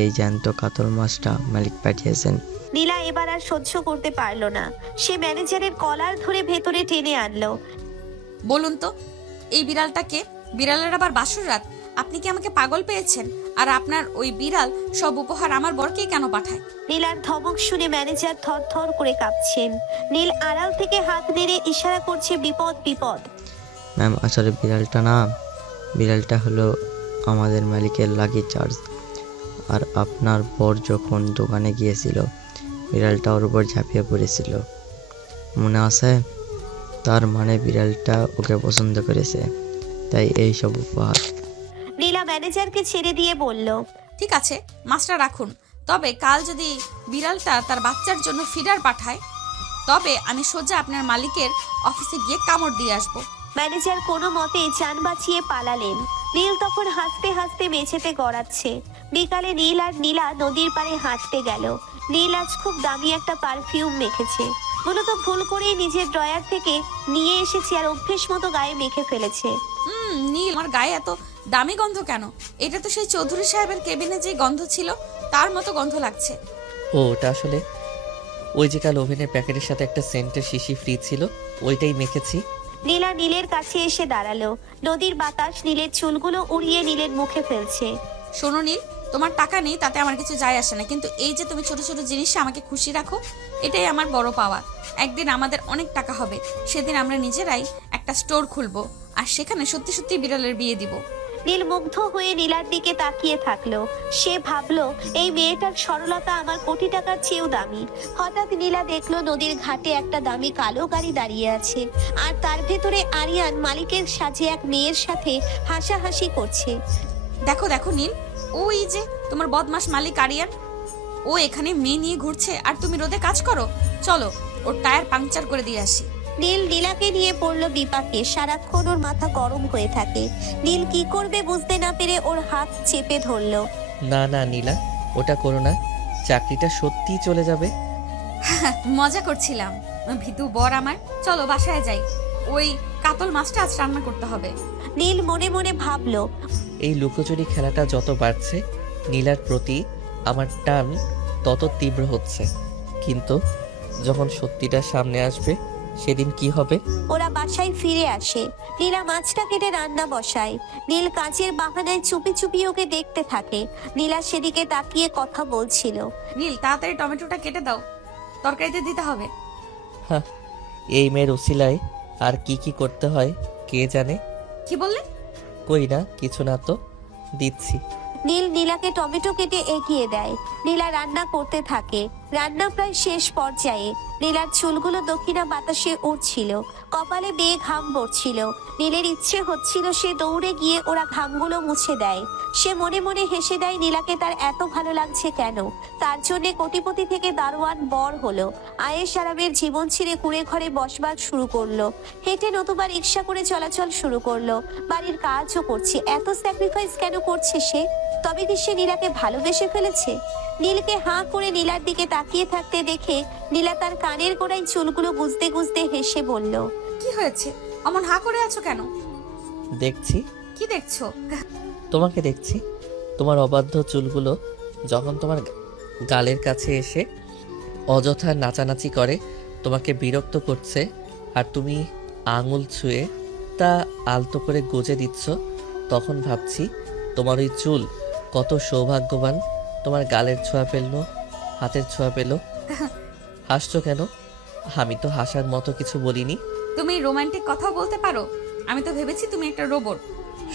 এই জ্যান্ত কাতল মাছটা মালিক পাঠিয়েছেন। নীলা এবার আর সহ্য করতে পারলো না, সে ম্যানেজারের কলার ধরে ভেতরে টেনে আনলো। বলুন তো, এই বিড়ালটাকে? বিড়ালের আবার বাসর রাত? আপনি কি আমাকে পাগল পেয়েছেন? আর আপনার ওই বিড়াল সব উপহার আমার বরকেই কেন পাঠায়? নীলার ধমক শুনে ম্যানেজার থরথর করে কাঁপছেন। নীল আড়াল থেকে হাত নেড়ে ইশারা করছে বিপদ বিপদ। ম্যাম আসলে বিড়ালটা হলো আমাদের মালিকের লাকি চার্জ। আর আপনার বর যখন দোকানে গিয়েছিল, বিড়ালটা ওর উপর ঝাঁপিয়ে পড়েছিল, মনে আছে? তার মানে বিড়ালটা ওকে পছন্দ করেছে, তাই এই সব উপহার। নীলা ম্যানেজারকে ছেড়ে দিয়ে বলল, ঠিক আছে, মাছটা রাখুন। তবে কাল যদি বিড়ালটা তার বাচ্চার জন্য ফিডার পাঠায়, তবে আমি সোজা আপনার মালিকের অফিসে গিয়ে কামড় দিয়ে আসবো। ম্যানেজার কোনো মতে যান বাঁচিয়ে পালালেন। নীল তখন হাসতে হাসতে মেঝেতে গড়াচ্ছে। বিকালে নীল আর নীলা নদীর পাড়ে হাঁটতে গেল। নীল আজ খুব দামি একটা পারফিউম মেখেছে, মূলত ভুল করেই নিজের ড্রয়ার থেকে নিয়ে এসেছে আর অভ্যেস মতো গায়ে মেখে ফেলেছে। নীল, আমার গায়ে এত দামি গন্ধ কেন? এটা তো সেই চৌধুরী সাহেবের কেবিনে যে গন্ধ ছিল তার মতো গন্ধ লাগছে। ও ওটা আসলে ওই যে কাল ওভেনের প্যাকেটের সাথে একটা সেন্টের শিশি ফ্রি ছিল, ওইটাই মেখেছি। নীলা নীলের কাছে এসে দাঁড়ালো। নদীর বাতাস নীলের চুলগুলো উড়িয়ে নীলের মুখে ফেলছে। শোনো নীল, তোমার টাকা নেই তাতে আমার কিছু যায় আসে না, কিন্তু এই যে তুমি ছোট ছোট জিনিসে আমাকে খুশি রাখো, এটাই আমার বড় পাওয়া। একদিন আমাদের অনেক টাকা হবে, সেদিন আমরা নিজেরাই একটা স্টোর খুলবো আর সেখানে সত্যি সত্যি বিড়ালের বিয়ে দিব। নীল মুগ্ধ হয়ে নীলার দিকে তাকিয়ে থাকলো। সে ভাবলো, এই মেয়েটার সরলতা আমার কোটি টাকার চেয়েও দামি। হঠাৎ নীলা দেখলো নদীর ঘাটে একটা দামি কালো গাড়ি দাঁড়িয়ে আছে, আর তার ভেতরে আরিয়ান মালিকের সাজে এক মেয়ের সাথে হাসাহাসি করছে। দেখো দেখো নীল, ওই যে তোমার বদমাস মালিক আরিয়ান, ও এখানে মেয়ে নিয়ে ঘুরছে আর তুমি রোদে কাজ করো। চলো ওর টায়ার পাংচার করে দিয়ে আসি। নীল নীলাকে নিয়ে পড়লো বিপাকে। সারাক্ষণ ওর মাথা গরম হয়ে থাকে। নীল কি করবে বুঝতে না পেরে ওর হাত চেপে ধরলো। না না নীলা, ওটা করো না, চাকরিটা সত্যিই চলে যাবে। মজা করছিলাম ভিতু বর আমার। চলো বাসায় যাই, ওই কাতল মাছটা আজ রান্না করতে হবে। নীল মনে মনে ভাবলো, এই লুকোচুরি খেলাটা যত বাড়ছে, নীলার প্রতি আমার টান তত তীব্র হচ্ছে। কিন্তু যখন সত্যিটা সামনে আসবে, সেদিন কি হবে? ওরা বাসায় ফিরে আসে। নীলা মাছটা কেটে রান্না বসায়। নীল কাজের বাহানায় চুপি চুপি ওকে দেখতে থাকে। নীলা সেদিকে তাকিয়ে কথা বলছিল। নীল, তাড়াতাড়ি টমেটোটা কেটে দাও, তরকারিতে দিতে হবে। হ্যাঁ, এই মেয়ের উসিলায় আর কি কি করতে হয় কে জানে। কি বললে? কই না, কিছু না তো, দিচ্ছি। নীল নীলাকে টমেটো কেটে এগিয়ে দেয়। নীলা রান্না করতে থাকে। রান্না প্রায় শেষ পর্যায়ে। নীলার চুলগুলো দক্ষিণা বাতাসে উড়ছিল, কপালে বেয়ে ঘাম পড়ছিল। নীলের ইচ্ছে হচ্ছিল সে দৌড়ে গিয়ে ওরা ঘামগুলো মুছে দেয়। সে মনে মনে হেসে দেয় নীলাকে তার এত ভালো লাগছে কেন। তার জন্য কোটিপতি থেকে দারোয়ান বর হলো। আয়েশ আরামের জীবন ছেড়ে কুড়ে ঘরে বসবাস শুরু করলো। হেঁটে নতুবা রিক্সা করে চলাচল শুরু করলো। বাড়ির কাজও করছে। এত স্যাক্রিফাইস কেন করছে সে? তবে কি সে নীলাকে ভালোবেসে ফেলেছে? নীলকে হাঁ করে নীলার দিকে তাকিয়ে থাকতে দেখে নীলা তার কানের গোড়ায় চুলগুলো গুজতে গুজতে হেসে বলল, কি হয়েছে? অমন হা করে আছো কেন? দেখছি। কি দেখছো? তোমাকে দেখছি। তোমার অবাধ্য চুলগুলো যখন তোমার গালের কাছে এসে অযথা নাচানাচি করে, তোমাকে বিরক্ত করছে, আর তুমি আঙুল ছুঁয়ে তা আলতো করে গজে দিচ্ছ, তখন ভাবছি তোমার ওই চুল কত সৌভাগ্যবান, তোমার গালের ছোঁয়া পেলো, হাতের ছোঁয়া পেলো। হাসছো কেন? আমি তো হাসার মতো কিছু বলিনি। তুমি রোমান্টিক কথাও বলতে পারো? আমি তো ভেবেছি তুমি একটা রোবট।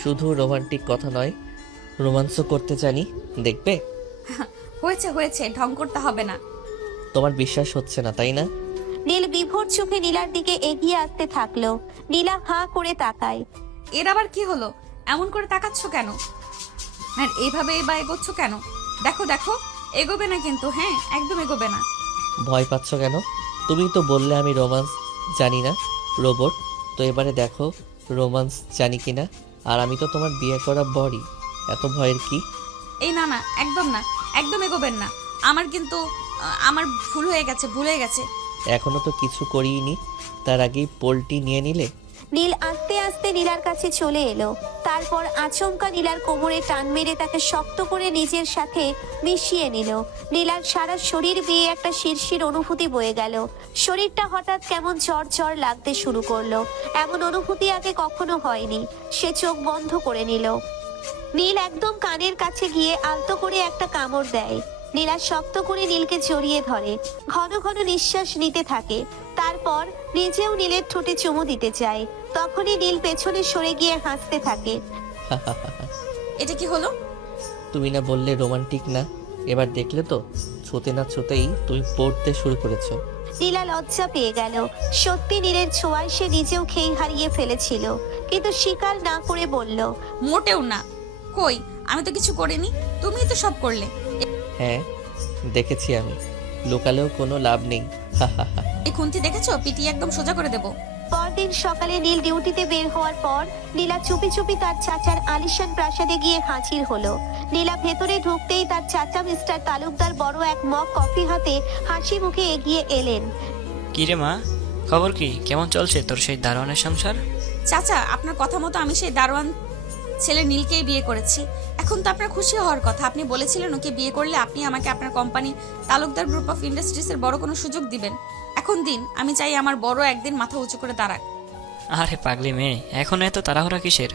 শুধু রোমান্টিক কথা নয়, রোমান্সও করতে জানি, দেখবে? হয়েছে হয়েছে, ঢং করতে হবে না। তোমার বিশ্বাস হচ্ছে না তাই না? নীল বিভোর চোখে নীলার দিকে এগিয়ে আসতে থাকলো। নীলা হাঁ করে তাকায়। এর আবার কি হলো? এমন করে তাকাচ্ছ কেন? আর এইভাবে বা এগোচ্ছ কেন? দেখো দেখো, এগোবে না কিন্তু, হ্যাঁ একদম এগোবে না। ভয় পাচ্ছ কেন? তুমি তো বললে আমি রোমান্স জানি না, রোবট। তো এবারে দেখো রোমান্স জানি কিনা। আর আমি তো তোমার বিয়ে করা বরই, এত ভয়ের কি? এই না না, একদম না, একদম এগোবেন না। আমার কিন্তু আমার ভুল হয়ে গেছে। এখনো তো কিছু করিনি, তার আগেই পোলটি নিয়ে নিলে। নীল আস্তে আস্তে নীলার কাছে চলে এলো। তারপর আচমকা নীলার কোমরে টান মেরে তাকে শক্ত করে নিজের সাথে মিশিয়ে নিল। নীলার সারা শরীর বেয়ে একটা শিরশির অনুভূতি বয়ে গেল। শরীরটা হঠাৎ কেমন জ্বর লাগতে শুরু করলো। এমন অনুভূতি আগে কখনো হয়নি। সে চোখ বন্ধ করে নিল। নীল একদম কানের কাছে গিয়ে আলতো করে একটা কামড় দেয়। নীলা শক্ত করে নীলকে জড়িয়ে ধরে, ঘন ঘন নিঃশ্বাস নিতে থাকে। তারপর নিজেও নীলের ঠোঁটে চুমু দিতে চায়। তখনই নীল পেছনে সরে গিয়ে হাসতে থাকে। এটা কি হলো? তুমি না বললে রোমান্টিক না, এবার দেখলে তো, ছুতে না ছুতেই তুমি পড়তে শুরু করেছো। নীলা লজ্জা পেয়ে গেল। সত্যি নীলের ছোঁয়ায় সে নিজেও খেই হারিয়ে ফেলেছিল, কিন্তু স্বীকার না করে বলল, মোটেও না। কই, আমি তো কিছু করিনি, তুমিই তো সব করলে। হ্যাঁ দেখেছি আমি, লোকালেও কোনো লাভ নেই। এই খুন্তি দেখেছো? পিটিয়ে একদম সোজা করে দেবো। পরদিন সকালে নীল ডিউটিতে বের হওয়ার পর নীলা চুপি চুপি তার চাচার আলিশান প্রাসাদে গিয়ে হাজির হলো। নীলা ভেতরে ঢুকতেই তার চাচা মিস্টার তালুকদার বড় এক মগ কফি হাতে হাসি মুখে এগিয়ে এলেন। কি রে মা, খবর কি? কেমন চলছে তোর সেই দারোয়ানের সংসার? চাচা, আপনার কথা মতো আমি সেই দারোয়ান ছেলে নীলকেই বিয়ে করেছি। এখন তো আপনার খুশি হওয়ার কথা। আপনি বলেছিলেন ওকে বিয়ে করলে আপনি আমাকে আপনার কোম্পানি তালুকদার গ্রুপ অফ ইন্ডাস্ট্রিজের বড় কোনো সুযোগ দিবেন। এখন দিন, আমি চাই আমার বড় একদিন মাথা উঁচু করে দাঁড়াক। আরে পাগলি মেয়ে, এখন এত তাড়াহুড়া কিসের?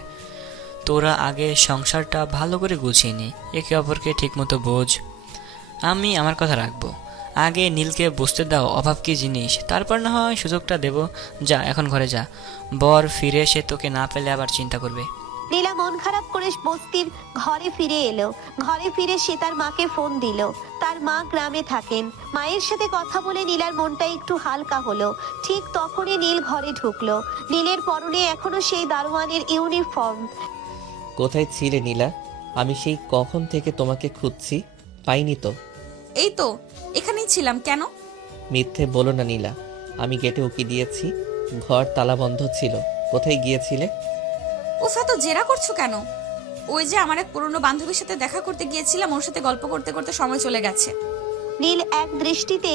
তোরা আগে সংসারটা ভালো করে গুছিয়ে নি, একে অপরকে ঠিকমতো বোঝ। আমি আমার কথা রাখবো, আগে নীলকে বুঝতে দাও অভাব কি জিনিস, তারপর না হয় সুযোগটা দেব। যা এখন ঘরে যা, বর ফিরে এসে তোকে না পেলে আবার চিন্তা করবে। নীলা মন খারাপ করে বস্তির ঘরে ফিরে এলো। ঘরে ফিরে সে তার মাকে ফোন দিল। তার মা গ্রামে থাকেন। মায়ের সাথে কথা বলে নীলার মনটা একটু হালকা হলো। ঠিক তখনই নীল ঘরে ঢুকলো। নীলের পরনে এখনো সেই দারোয়ানের ইউনিফর্ম। কোথায় ছিলে নীলা? আমি সেই কখন থেকে তোমাকে খুঁজছি, পাইনি তো। এই তো এখানেই ছিলাম। কেন? মিথ্যে বলো না নীলা, আমি গেটে উকি দিয়েছি, ঘর তালা বন্ধ ছিল। কোথায় গিয়েছিলে? উফা, তো জেরা করছো কেন? ওই যে আমার এক পুরনো বান্ধবীর সাথে দেখা করতে গিয়েছিলাম, ওর সাথে গল্প করতে করতে সময় চলে গেছে। নীল এক দৃষ্টিতে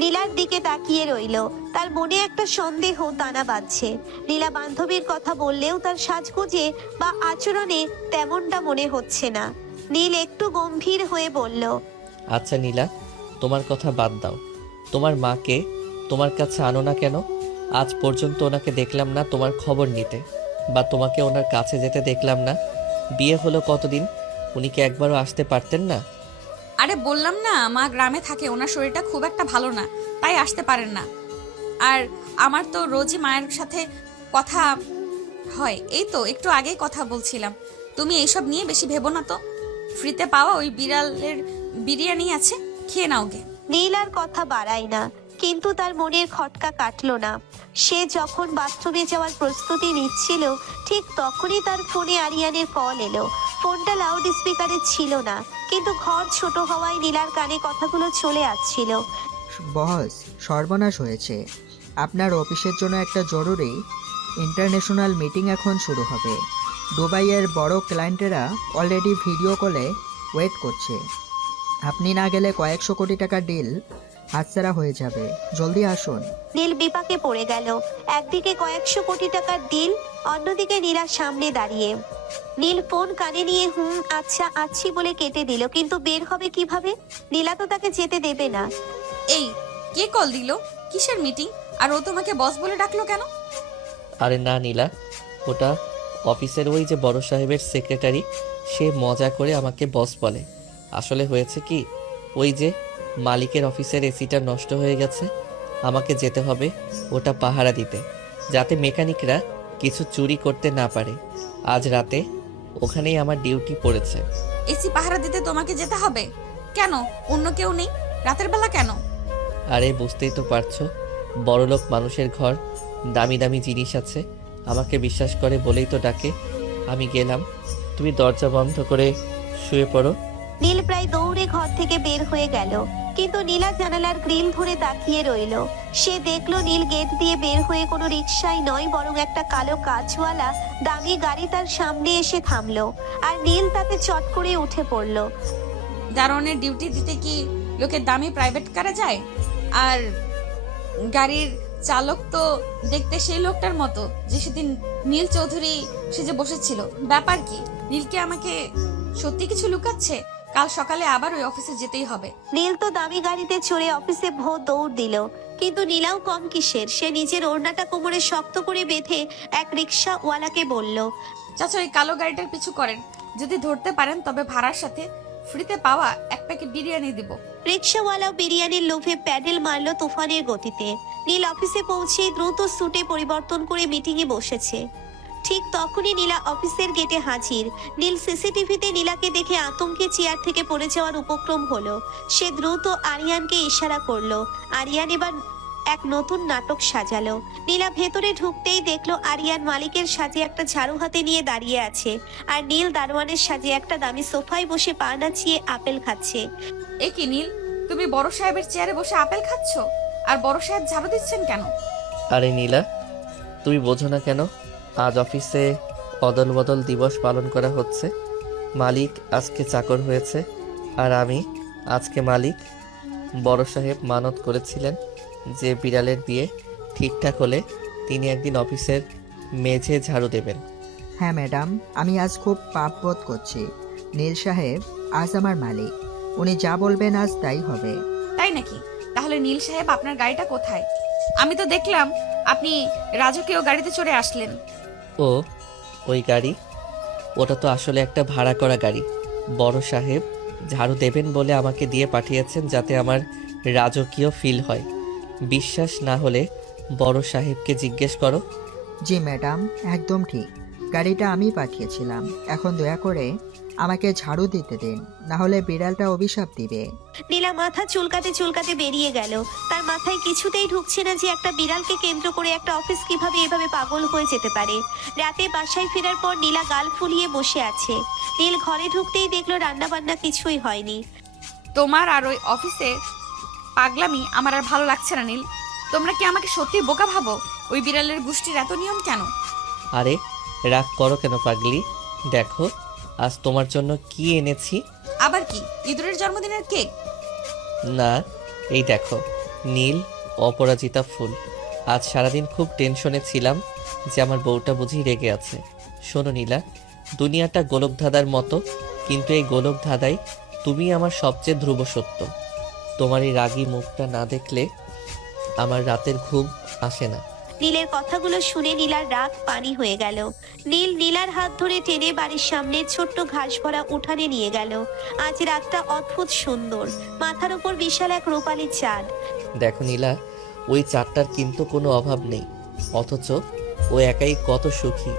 নীলার দিকে তাকিয়ে রইল। তার মনে একটা সন্দেহ দানা বাঁধছে। নীলা বান্ধবীর কথা বললেও তার সাজগোজে বা আচরণে তেমনটা মনে হচ্ছে না। নীল একটু গম্ভীর হয়ে বলল, আচ্ছা নীলা, তোমার কথা বাদ দাও। তোমার মাকে তোমার কাছে আনো না কেন? আজ পর্যন্ত ওনাকে দেখলাম না তোমার খবর নিতে, বা তোমাকে ওনার কাছে যেতে দেখলাম না। বিয়ে হলো কতদিন, উনি কি একবারও আসতে পারতেন না? আরে বললাম না, মা গ্রামে থাকে, ওনার শরীরটা খুব একটা ভালো না, তাই আসতে পারেন না। আর আমার তো রোজই মায়ের সাথে কথা হয়। এই তো একটু আগেই কথা বলছিলাম। তুমি এইসব নিয়ে বেশি ভেবো না তো। ফ্রিতে পাওয়া ওই বিড়ালের বিরিয়ানি আছে, খেয়ে নাও গে। নীল আর কথা বাড়ায় না, কিন্তু তার মনের খটকা কাটলো না। সে যখন বাথরুমে যাওয়ার প্রস্তুতি নিচ্ছিল, ঠিক তখনই তার ফোনে আরিয়ানের কল এলো। ফোনটা লাউড স্পিকারে ছিল না, কিন্তু ঘর ছোট হওয়ায় নীলার কানে কথাগুলো চলে আসছিল। বস, সর্বনাশ হয়েছে। আপনার অফিসের জন্য একটা জরুরি ইন্টারন্যাশনাল মিটিং এখন শুরু হবে। দুবাইয়ের বড় ক্লায়েন্টেরা অলরেডি ভিডিও কলে ওয়েট করছে। আপনি না গেলে কয়েকশো কোটি টাকার ডিল হাতছাড়া হয়ে যাবে। জলদি আসুন। নীল বিপাকে পড়ে গেল। একদিকে কয়েকশো কোটি টাকার ডিল, অন্যদিকে নীলার সামনে দাঁড়িয়ে। নীল ফোন কানে নিয়ে আচ্ছা আচ্ছি বলে কেটে দিল, কিন্তু বের হবে কিভাবে? নীলা তো তাকে যেতে দেবে না। এই, কে কল দিল? কিসের মিটিং? আর ও তোমাকে বস বলে ডাকলো কেন? আরে না নীলা, ওটা অফিসের ওই যে বড় সাহেবের সেক্রেটারি, সে মজা করে আমাকে বস বলে। আসলে হয়েছে কি, ওই যে মালিকের অফিসের এসিটা নষ্ট হয়ে গেছে, আমাকে যেতে হবে ওটা পাহারা দিতে, যাতে মেকানিকরা কিছু চুরি করতে না পারে। আজ রাতে ওখানেই আমার ডিউটি পড়েছে। এসি পাহারা দিতে তোমাকে যেতে হবে কেন? অন্য কেউ নেই? রাতের বেলা কেন? আরে বুঝতেই তো পারছো, বড়লোক মানুষের ঘর, দামি দামি জিনিস আছে, আমাকে বিশ্বাস করে বলেই তো ডাকে। আমি গেলাম, তুমি দরজা বন্ধ করে শুয়ে পড়ো। নীল প্রায় দৌড়ে ঘর থেকে বের হয়ে গেল। কিন্তু নীলা জানালার গ্রিল ধরে তাকিয়ে রইল। সে দেখলো নীল গেট দিয়ে বের হয়ে কোনো রিকশায় নয়, বরং একটা কালো কাঁচওয়ালা দামি গাড়ি তার সামনে এসে থামলো। আর নীল তাতে চট করে উঠে পড়লো। দারোয়ানের ডিউটি দিতে কি লোকের দামি প্রাইভেট কারে যায়? আর গাড়ির চালক তো দেখতে সেই লোকটার মতো যে সেদিন নীল চৌধুরী সে যে বসেছিল। ব্যাপার কি? নীলকে আমাকে সত্যি কিছু লুকাচ্ছে? কাল সকালে আবার ওই অফিসে যেতেই হবে। নীল তো দামি গাড়িতে চড়ে অফিসে ভোর দৌড় দিল। কিন্তু নীলাও কম কিসের, সে নিজের ওড়নাটা কোমরে শক্ত করে বেঁধে এক রিক্সাওয়ালাকে বলল, চাচা ওই কালো গাড়িটার পিছু করেন, যদি ধরতে পারেন তবে ভাড়ার সাথে ফ্রিতে পাওয়া এক প্যাকেট বিরিয়ানি দিব। রিক্সাওয়ালাও বিরিয়ানির লোভে প্যাডেল মারলো তুফানের গতিতে। নীল অফিসে পৌঁছে দ্রুত স্যুটে পরিবর্তন করে মিটিংয়ে বসেছে। ঠিক তখনই নীলা অফিসের গেটে হাজির। নীল সিসিটিভিতে নীলাকে দেখে আতঙ্কে চেয়ার থেকে পড়ে যাওয়ার উপক্রম হলো। সে দ্রুত আরিয়ানকে ইশারা করলো। আরিয়ান এবার এক নতুন নাটক সাজালো। নীলা ভেতরে ঢুকতেই দেখলো আরিয়ান মালিকের সাজে একটা ঝাড়ু হাতে নিয়ে দাঁড়িয়ে আছে, আর নীল দারোয়ানের সাজে একটা দামি সোফায় বসে পা নাচিয়ে আপেল খাচ্ছে। এ কি নীল, তুমি বড় সাহেবের চেয়ারে বসে আপেল খাচ্ছ? আর বড় সাহেব ঝাড়ু দিচ্ছেন কেন? আরে নীলা, তুমি বোঝো না কেন? আজ অফিসে অদল বদল দিবস পালন করা হচ্ছে। মালিক আজকে চাকর হয়েছে, আর আমি আজকে মালিক। বড় সাহেব মানত করেছিলেন যে বিড়ালের বিয়ে ঠিকঠাক হলে তিনি একদিন অফিসের মেঝে ঝাড়ু দেবেন। হ্যাঁ ম্যাডাম, আমি আজ খুব পাপ বোধ করছি। নীল সাহেব আজ আমার মালিক, উনি যা বলবেন আজ তাই হবে। তাই নাকি? তাহলে নীল সাহেব আপনার গাড়িটা কোথায়? আমি তো দেখলাম আপনি রাজকীয় গাড়িতে চড়ে আসলেন। ও, ওই গাড়ি? ওটা তো আসলে একটা ভাড়া করা গাড়ি। বড় সাহেব ঝাড়ু দেবেন বলে আমাকে দিয়ে পাঠিয়েছেন, যাতে আমার রাজকীয় ফিল হয়। বিশ্বাস না হলে বড় সাহেবকে জিজ্ঞেস করো। জি ম্যাডাম, একদম ঠিক। গাড়িটা আমি পাঠিয়েছিলাম। এখন দয়া করে আমাকে ঝাড়ু দিতে দিন, না হলে বিড়ালটা অভিশাপ দিবে। নীলা মাথা চুলকাতে চুলকাতে বেরিয়ে গেল। তার মাথায় কিছুতেই ঢুকছে না যে একটা বিড়ালকে কেন্দ্র করে একটা অফিস কিভাবে এভাবে পাগল হয়ে যেতে পারে। রাতে বাসায় ফেরার পর নীলা গাল ফুলিয়ে বসে আছে। নীল ঘরে ঢুকতেই দেখলো রান্না বান্না কিছুই হয়নি। তোমার আর ওই অফিসে পাগলামি আমার আর ভালো লাগছে না নীল। তোমরা কি আমাকে সত্যি বোকা ভাবো? ওই বিড়ালের গোষ্ঠীর এত নিয়ম কেন? আরে রাগ করো কেন পাগলি? দেখো আজ তোমার জন্য কি এনেছি। আবার কি? ইঁদুরের জন্মদিনের কেক? না, এই দেখো, নীল অপরাজিতা ফুল। আজ সারাদিন খুব টেনশনে ছিলাম যে আমার বউটা বুঝি রেগে আছে। শোনো নীলা, দুনিয়াটা গোলক ধাঁধার মতো, কিন্তু এই গোলক ধাঁধাই তুমি আমার সবচেয়ে ধ্রুব সত্য। তোমার এই রাগী মুখটা না দেখলে আমার রাতের ঘুম আসে না। নীলের কথাগুলো শুনে নীলার রাগ পানি হয়ে গেল। নীল নীলার হাত ধরে টেনে বাড়ির সামনে ছোট্ট ঘাস ভরা উঠানে নিয়ে গেল। আজ রাতটা অদ্ভুত সুন্দর, মাথার উপর বিশাল এক রূপালী চাঁদ। দেখো নীলা, ওই চারটার কিন্তু কোনো অভাব নেই, অথচ ও একাই কত সুখী।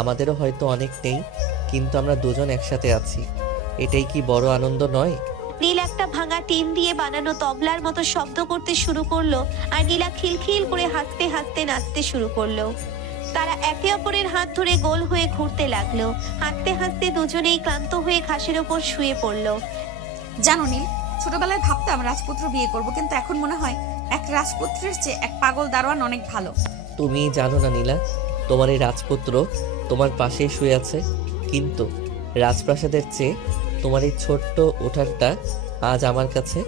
আমাদেরও হয়তো অনেক নেই, কিন্তু আমরা দুজন একসাথে আছি, এটাই কি বড় আনন্দ নয়? নীল একটা ভাঙা টিন দিয়ে বানানো তবলার মতো শব্দ করতে শুরু করলো, আর নীলা খিলখিল করে হাসতে হাসতে নাচতে শুরু করলো। তারা একে অপরের হাত ধরে গোল হয়ে ঘুরতে লাগলো। হাসতে হাসতে দুজনেই ক্লান্ত হয়ে ঘাসের ওপর শুয়ে পড়লো। জানো নীল, ছোটবেলায় ভাবতাম রাজপুত্র বিয়ে করব, কিন্তু এখন মনে হয় এক রাজপুত্রের চেয়ে এক পাগল দারোয়ান অনেক ভালো। তুমি জানো না নীলা, তোমার এই রাজপুত্র তোমার পাশেই শুয়ে আছে, কিন্তু রাজপ্রাসাদের চেয়ে তোমার এই ছোট্ট উঠানটা আজ আমার কাছে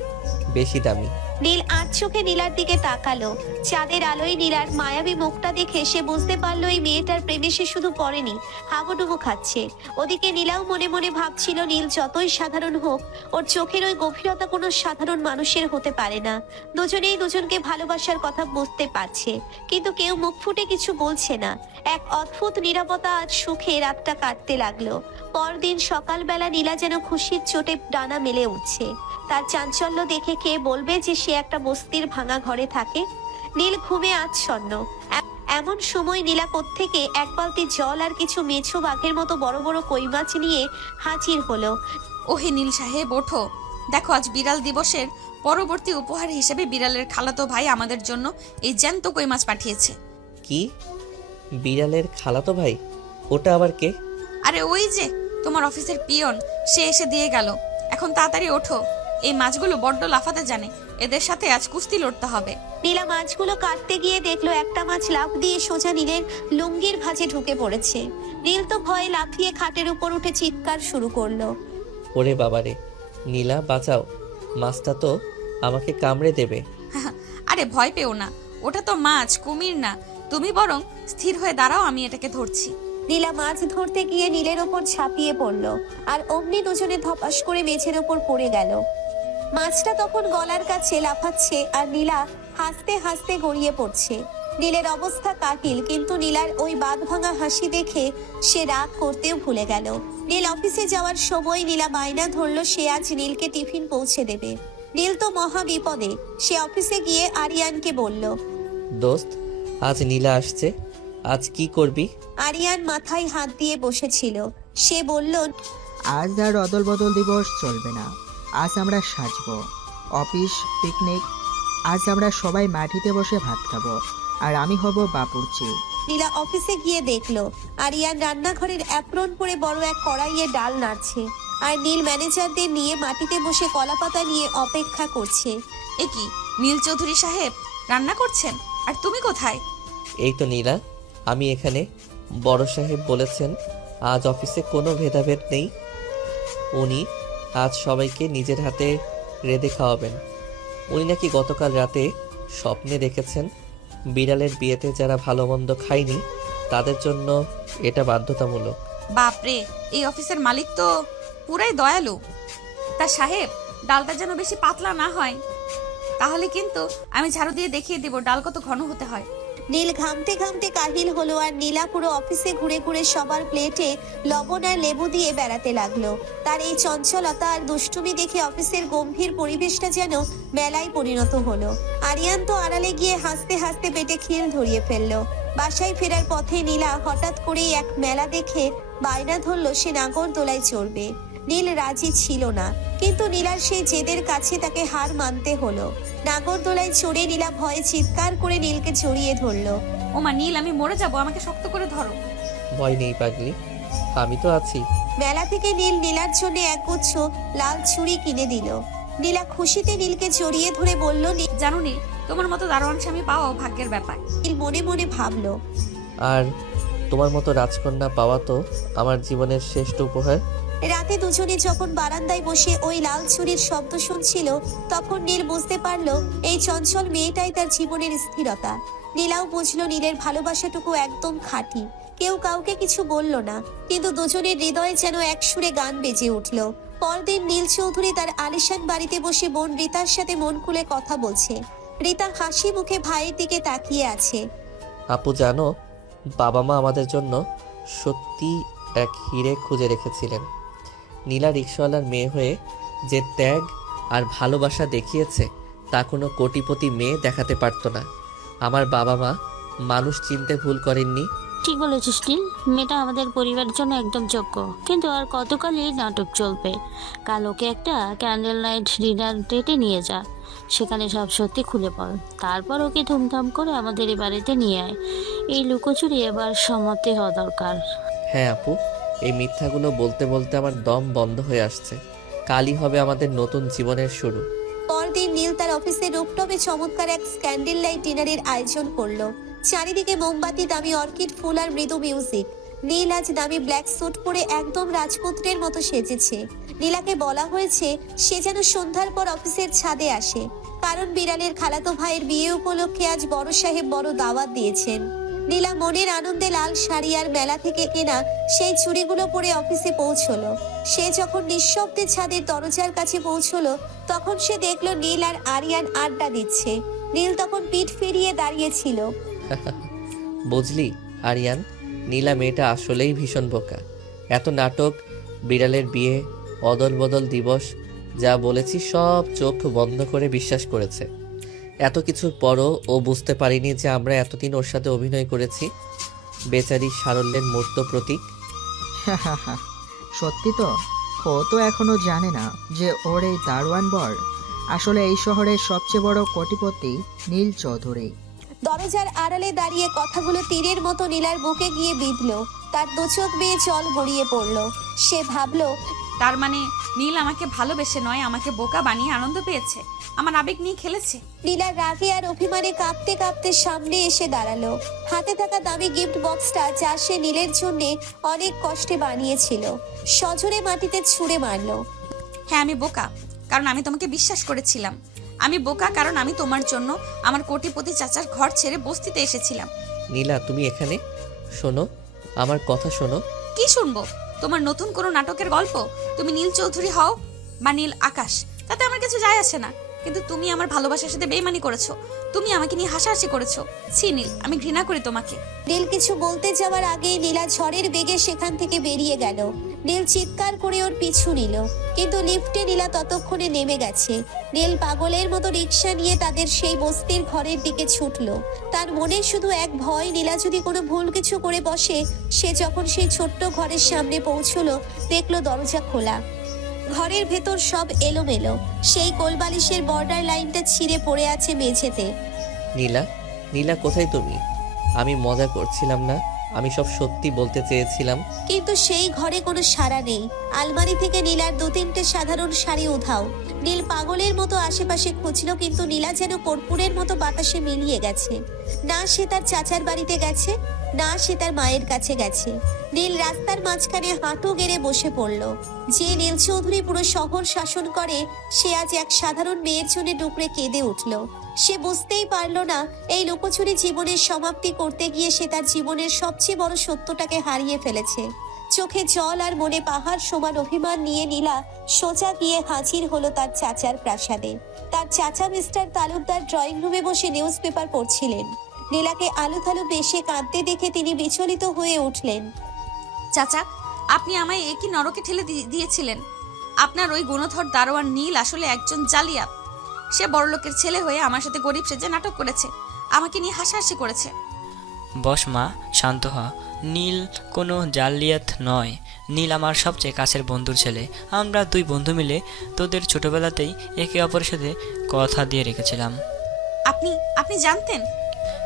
বেশি দামি। নীল আজ চোখে নীলার দিকে তাকালো। চাঁদের আলোয় নীলার মায়াবী মুখটা দেখে সে বুঝতে পারলো এই মেয়েটার প্রেমে সে শুধু পড়েনি, হাবুডুবু খাচ্ছে। ওদিকে নীলাও মনে মনে ভাবছিল নীল যতই সাধারণ হোক, ওর চোখের ওই গভীরতা কোনো সাধারণ মানুষের হতে পারে না। দুজনেই দুজনকে ভালোবাসার কথা বুঝতে পারছে, কিন্তু কেউ মুখ ফুটে কিছু বলছে না। এক অদ্ভুত নীরবতা আজ সুখে রাতটা কাটতে লাগলো। পরদিন সকালবেলা নীলা যেন খুশির চোটে ডানা মেলে উঠছে। তার চাঞ্চল্য দেখে কে বলবে যে সে একটা বস্তির ভাঙা ঘরে থাকে? নীল ঘুমে আচ্ছন্ন। এমন সময় নীলা কোত্থেকে এক বালতি জল আর কিছু মেছো বাঘের মতো বড় বড় কই মাছ নিয়ে হাজির হলো। ওহে নীল সাহেব, ওঠো, দেখো আজ বিড়াল দিবসের পরবর্তী উপহার হিসেবে বিড়ালের খালাতো ভাই আমাদের জন্য এই জ্যান্ত কই মাছ পাঠিয়েছে। কি? বিড়ালের খালাতো ভাই? ওটা আবার কে? আরে ওই যে তোমার অফিসের পিয়ন, সে এসে দিয়ে গেল। এখন তাড়াতাড়ি ওঠো, এই মাছগুলো বড্ড লাফাতে জানে, এদের সাথে আজ কুস্তি লড়তে হবে। নীলা মাছগুলো কাটতে গিয়ে দেখলো একটা মাছ লাফ দিয়ে সোজা নীলের লুঙ্গির ভাঁজে ঢুকে পড়েছে। নীল তো ভয়ে লাফিয়ে খাটের উপর উঠে চিৎকার শুরু করলো। ওরে বাবারে, নীলা বাঁচাও, মাছটা তো আমাকে কামড়ে দেবে। আরে ভয় পেও না, ওটা তো মাছ, কুমির না। তুমি বরং স্থির হয়ে দাঁড়াও, আমি এটাকে ধরছি। নীলা মাছ ধরতে গিয়ে নীলের ওপর ঝাঁপিয়ে পড়লো, আর অমনি দুজনে ধপাস করে মেঝের ওপর পড়ে গেল। মাছটা তখন গলার কাছে লাফাচ্ছে আর নীলা হাসতে হাসতে গড়িয়ে পড়ছে। নীলের অবস্থা কাহিল, কিন্তু নীলার ওই বাঁধ ভাঙা হাসি দেখে সে রাগ করতেও ভুলে গেল। নীল অফিসে যাওয়ার সময় নীলা বায়না ধরলো সে আজ নীলকে টিফিন পৌঁছে দেবে। নীল তো মহা বিপদে। সে অফিসে গিয়ে আরিয়ানকে বলল। দোস্ত, আজ নীলা আসছে, আজ কি করবি? আরিয়ান মাথায় হাত দিয়ে বসেছিল। সে বলল, আজ আর অদল বদল দিবস চলবে না। আজ আমরা সাজবো, অফিস পিকনিক। আজ আমরা সবাই মাটিতে বসে ভাত খাবো, আর আমি হব বাপুরচি। নীলা অফিসে গিয়ে দেখলো আরিয়ান রান্নাঘরের অ্যাপ্রন পরে বড় এক কড়াইয়ে ডাল নাড়ছে, আর নীল ম্যানেজারদের নিয়ে মাটিতে বসে কলাপাতা নিয়ে অপেক্ষা করছে। এ কি, নীল চৌধুরী সাহেব রান্না করছেন? আর তুমি কোথায়? এই তো নীলা, আমি এখানে। বড় সাহেব বলেছেন আজ অফিসে কোনো ভেদাভেদ নেই। উনি আজ সবাইকে নিজের হাতে রেঁধে খাওয়াবেন। উনি নাকি গতকাল রাতে স্বপ্নে দেখেছেন বিড়ালের বিয়েতে যারা ভালো মন্দ খায়নি তাদের জন্য এটা বাধ্যতামূলক। বাপরে, এই অফিসের মালিক তো পুরাই দয়ালু। তা সাহেব, ডালটা যেন বেশি পাতলা না হয়, তাহলে কিন্তু আমি ঝাড়ু দিয়ে দেখিয়ে দেব ডাল কত ঘন হতে হয়। নীল ঘামতে ঘামতে কাহিল হলো, আর নীলা পুরো অফিসে ঘুরে ঘুরে সবার প্লেটে লবণ আর লেবু দিয়ে বেড়াতে লাগলো। তার এই চঞ্চলতা আর দুষ্টুমি দেখে অফিসের গম্ভীর পরিবেশটা যেন মেলায় পরিণত হলো। আরিয়ান তো আড়ালে গিয়ে হাসতে হাসতে পেটে খিল ধরিয়ে ফেললো। বাসায় ফেরার পথে নীলা হঠাৎ করেই এক মেলা দেখে বায়না ধরলো সে নাগরদোলায় চড়বে। নীল রাজি ছিল না, কিন্তু নীলার সেই জেদের কাছে তাকে হার মানতে হলো। নাগরদোলায় চড়ে নীলা ভয়ে চিৎকার করে নীলকে জড়িয়ে ধরলো। ওমা নীল, আমি মরে যাব, আমাকে শক্ত করে ধরো। ভয় নেই পাগলি, আমি তো আছি। মেলা থেকে নীল নীলার জন্য একগুচ্ছ লাল ছুরি কিনে দিল। নীলা খুশিতে নীলকে জড়িয়ে ধরে বলল, জানো নীল, তোমার মতো দারোয়ান স্বামী পাওয়াও ভাগ্যের ব্যাপার। নীল মনে মনে ভাবলো, আর তোমার মতো রাজকন্যা পাওয়া তো আমার জীবনের শ্রেষ্ঠ উপহার। রাতে দুজনে যখন বারান্দায় বসে ওই লাল ছুরির শব্দ শুনছিল, তখন নীল বুঝতে পারলো এই চঞ্চল মেয়েটাই তার জীবনের স্থিরতা। নীলাও বুঝলো নীলের ভালোবাসাটুকু একদম খাঁটি। কেউ কাউকে কিছু বলল না, কিন্তু দুজনের হৃদয়ে যেন এক সুরে গান বেজে উঠল। পরদিন নীল চৌধুরী তার আলিশান বাড়িতে বসে বোন রীতার সাথে মন খুলে কথা বলছে। রীতা হাসি মুখে ভাইয়ের দিকে তাকিয়ে আছে। আপু জানো, বাবা মা আমাদের জন্য সত্যি এক হিরে খুঁজে রেখেছিলেন। নীলা রিক্সাওয়ালার মেয়ে হয়ে যে ত্যাগ আর ভালোবাসা দেখিয়েছে তা কোনো কোটিপতি মেয়ে দেখাতে পারতো না। আমার বাবা মা মানুষ চিনতে ভুল করেননি। ঠিক বলেছিস নীল, মেয়েটা আমাদের পরিবারের জন্য একদম যোগ্য। কিন্তু আর কতকালই নাটক চলবে? কাল ওকে একটা ক্যান্ডেল নাইট ডিনার ডেটে নিয়ে যা, সেখানে সব সত্যি খুলে পড়। তারপর ওকে ধুমধাম করে আমাদের এই বাড়িতে নিয়ে আয়। এই লুকোচুরি এবার সমাপ্তি হওয়া দরকার। হ্যাঁ আপু, এই মিথ্যাগুলো বলতে বলতে আমার দম বন্ধ হয়ে আসছে। কালই হবে আমাদের নতুন জীবনের শুরু। পরদিন নীল তার অফিসের রুফটপে চমৎকার এক ক্যান্ডেল লাইট ডিনারের আয়োজন করলো। চারিদিকে মোমবাতি, দামি অর্কিড ফুল আর মৃদু মিউজিক। নীল আজ দামি ব্ল্যাক স্যুট পরে একদম রাজপুত্রের মতো সেজেছে। নীলাকে বলা হয়েছে সে যেন সন্ধ্যার পর অফিসের ছাদে আসে, কারণ বিড়ালের খালাতো ভাইয়ের বিয়ে উপলক্ষে আজ বড় সাহেব বড় দাওয়াত দিয়েছেন। নীলা মনের আনন্দে লাল শাড়ি আর মেলা থেকে কেনা সেই চুড়িগুলো পরে অফিসে পৌঁছলো। সে যখন নিঃশব্দে ছাদের দরজার কাছে পৌঁছলো, তখন সে দেখলো নীল আর আরিয়ান আড্ডা দিচ্ছে। নীল তখন পিঠ ফিরিয়ে দাঁড়িয়েছিল। বুঝলি আরিয়ান, নীলা মেয়েটা আসলেই ভীষণ বোকা। এত নাটক, বিড়ালের বিয়ে, অদল বদল দিবস, যা বলেছি সব চোখ বন্ধ করে বিশ্বাস করেছে। এত কিছুর পরও ও বুঝতে পারিনি যে আমরা এতদিন ওর সাথে অভিনয় করেছি। বেচারি সারল্যের মূর্ত প্রতীক। সত্যি তো, ও তো এখনো জানে না যে ওর এই দারোয়ান বর আসলে এই শহরের সবচেয়ে বড় কোটিপতি নীল চৌধুরী। দরজার আড়ালে দাঁড়িয়ে কথাগুলো তীরের মতো নীলার বুকে গিয়ে বিঁধলো। তার দু চোখ বেয়ে জল গড়িয়ে পড়লো। সে ভাবলো, তার মানে নীল আমাকে ভালোবেসে নয়, আমাকে বোকা বানিয়ে আনন্দ পেয়েছে, আমার আবেগ নিয়ে খেলেছে। নীলা রাগে আর অভিমানে কাঁপতে কাঁপতে সামনে এসে দাঁড়ালো। হাতে থাকা দামি গিফট বক্সটা, যা সে নীলের জন্য অনেক কষ্টে বানিয়েছিল, সজোরে মাটিতে ছুঁড়ে মারলো। হ্যাঁ, আমি বোকা, কারণ আমি তোমাকে বিশ্বাস করেছিলাম। আমি বোকা কারণ আমি তোমার জন্য আমার কোটিপতি চাচার ঘর ছেড়ে বস্তিতে এসেছিলাম। নীলা, তুমি এখানে শোনো, আমার কথা শোনো। কি শুনবো? তোমার নতুন কোনো নাটকের গল্প? তুমি নীল চৌধুরী হও বা নীল আকাশ, তাতে আমার কিছু যায় আসে না, কিন্তু তুমি আমার ভালোবাসার সাথে বেইমানি করেছো, তুমি আমাকে নিয়ে হাসাহাসি করেছো। ছি নীল, আমি ঘৃণা করি তোমাকে। নীল কিছু বলতে যাওয়ার আগেই নীলা ঝড়ের বেগে সেখান থেকে বেরিয়ে গেল। নীল চিৎকার করে ওর পিছু নিল, কিন্তু লিফটে নীলা ততক্ষণে নেমে গেছে। নীল পাগলের মতো রিক্সা নিয়ে তাদের সেই বস্তির ঘরের দিকে ছুটলো। তার মনে শুধু এক ভয়, নীলা যদি কোনো ভুল কিছু করে বসে। সে যখন সেই ছোট্ট ঘরের সামনে পৌঁছলো, দেখলো দরজা খোলা। ঘরের ভেতর সব এলোমেলো, সেই কোলবালিশের বর্ডার লাইনটা ছিঁড়ে পড়ে আছে মেঝেতে। নীলা, নীলা কোথায় তুমি? আমি মজা করছিলাম না, আমি সব সত্যি বলতে চেয়েছিলাম। কিন্তু সেই ঘরে কোনো সাড়া নেই। আলমারি থেকে নীলার 2-3টে সাধারণ শাড়ি উধাও। নীল পাগলের মতো আশেপাশে খুঁজলো, কিন্তু নীলা যেন কর্পূরের মতো বাতাসে মিলিয়ে গেছে। না সে তার চাচার বাড়িতে গেছে, না সে তার মায়ের কাছে গেছে। নীল রাস্তার মাঝখানে হাঁটু গেড়ে বসে পড়ল। যে নীল চৌধুরী পুরো শহর শাসন করে, সে আজ এক সাধারণ মেয়ের জন্য ডুকরে কেঁদে উঠল। সে বুঝতেই পারল না, এই লুকোচুরি জীবনের সমাপ্তি করতে গিয়ে সে তার জীবনের সবচেয়ে বড় সত্যটাকে হারিয়ে ফেলেছে। চোখে জল আর মনে পাহাড় সমান অভিমান নিয়ে নীলা সোজা গিয়ে হাজির হলো তার চাচার প্রাসাদে। তার চাচা মিস্টার তালুকদার ড্রয়িং রুমে বসে নিউজ পেপার পড়ছিলেন। নীলাকে আলুথালু বেশে কাঁদতে দেখে তিনি বিচলিত হয়ে উঠলেন। চাচা, আপনি আমায় একই নরকে ঠেলে দিয়েছিলেন। আপনার ওই গুণধর দারোয়ান নীল আসলে একজন জালিয়াত। সে বড়লোকের ছেলে হয়ে আমার সাথে গরিব সেজে নাটক করেছে, আমাকে নিয়ে হাসাহাসি করেছে। বস মা, শান্ত হ। নীল কোনো জালিয়াত নয়। নীল আমার সবচেয়ে কাছের বন্ধুর ছেলে। আমরা 2 বন্ধু মিলে তোদের ছোটবেলাতেই একে অপরের সাথে কথা দিয়ে রেখেছিলাম। আপনি জানতেন?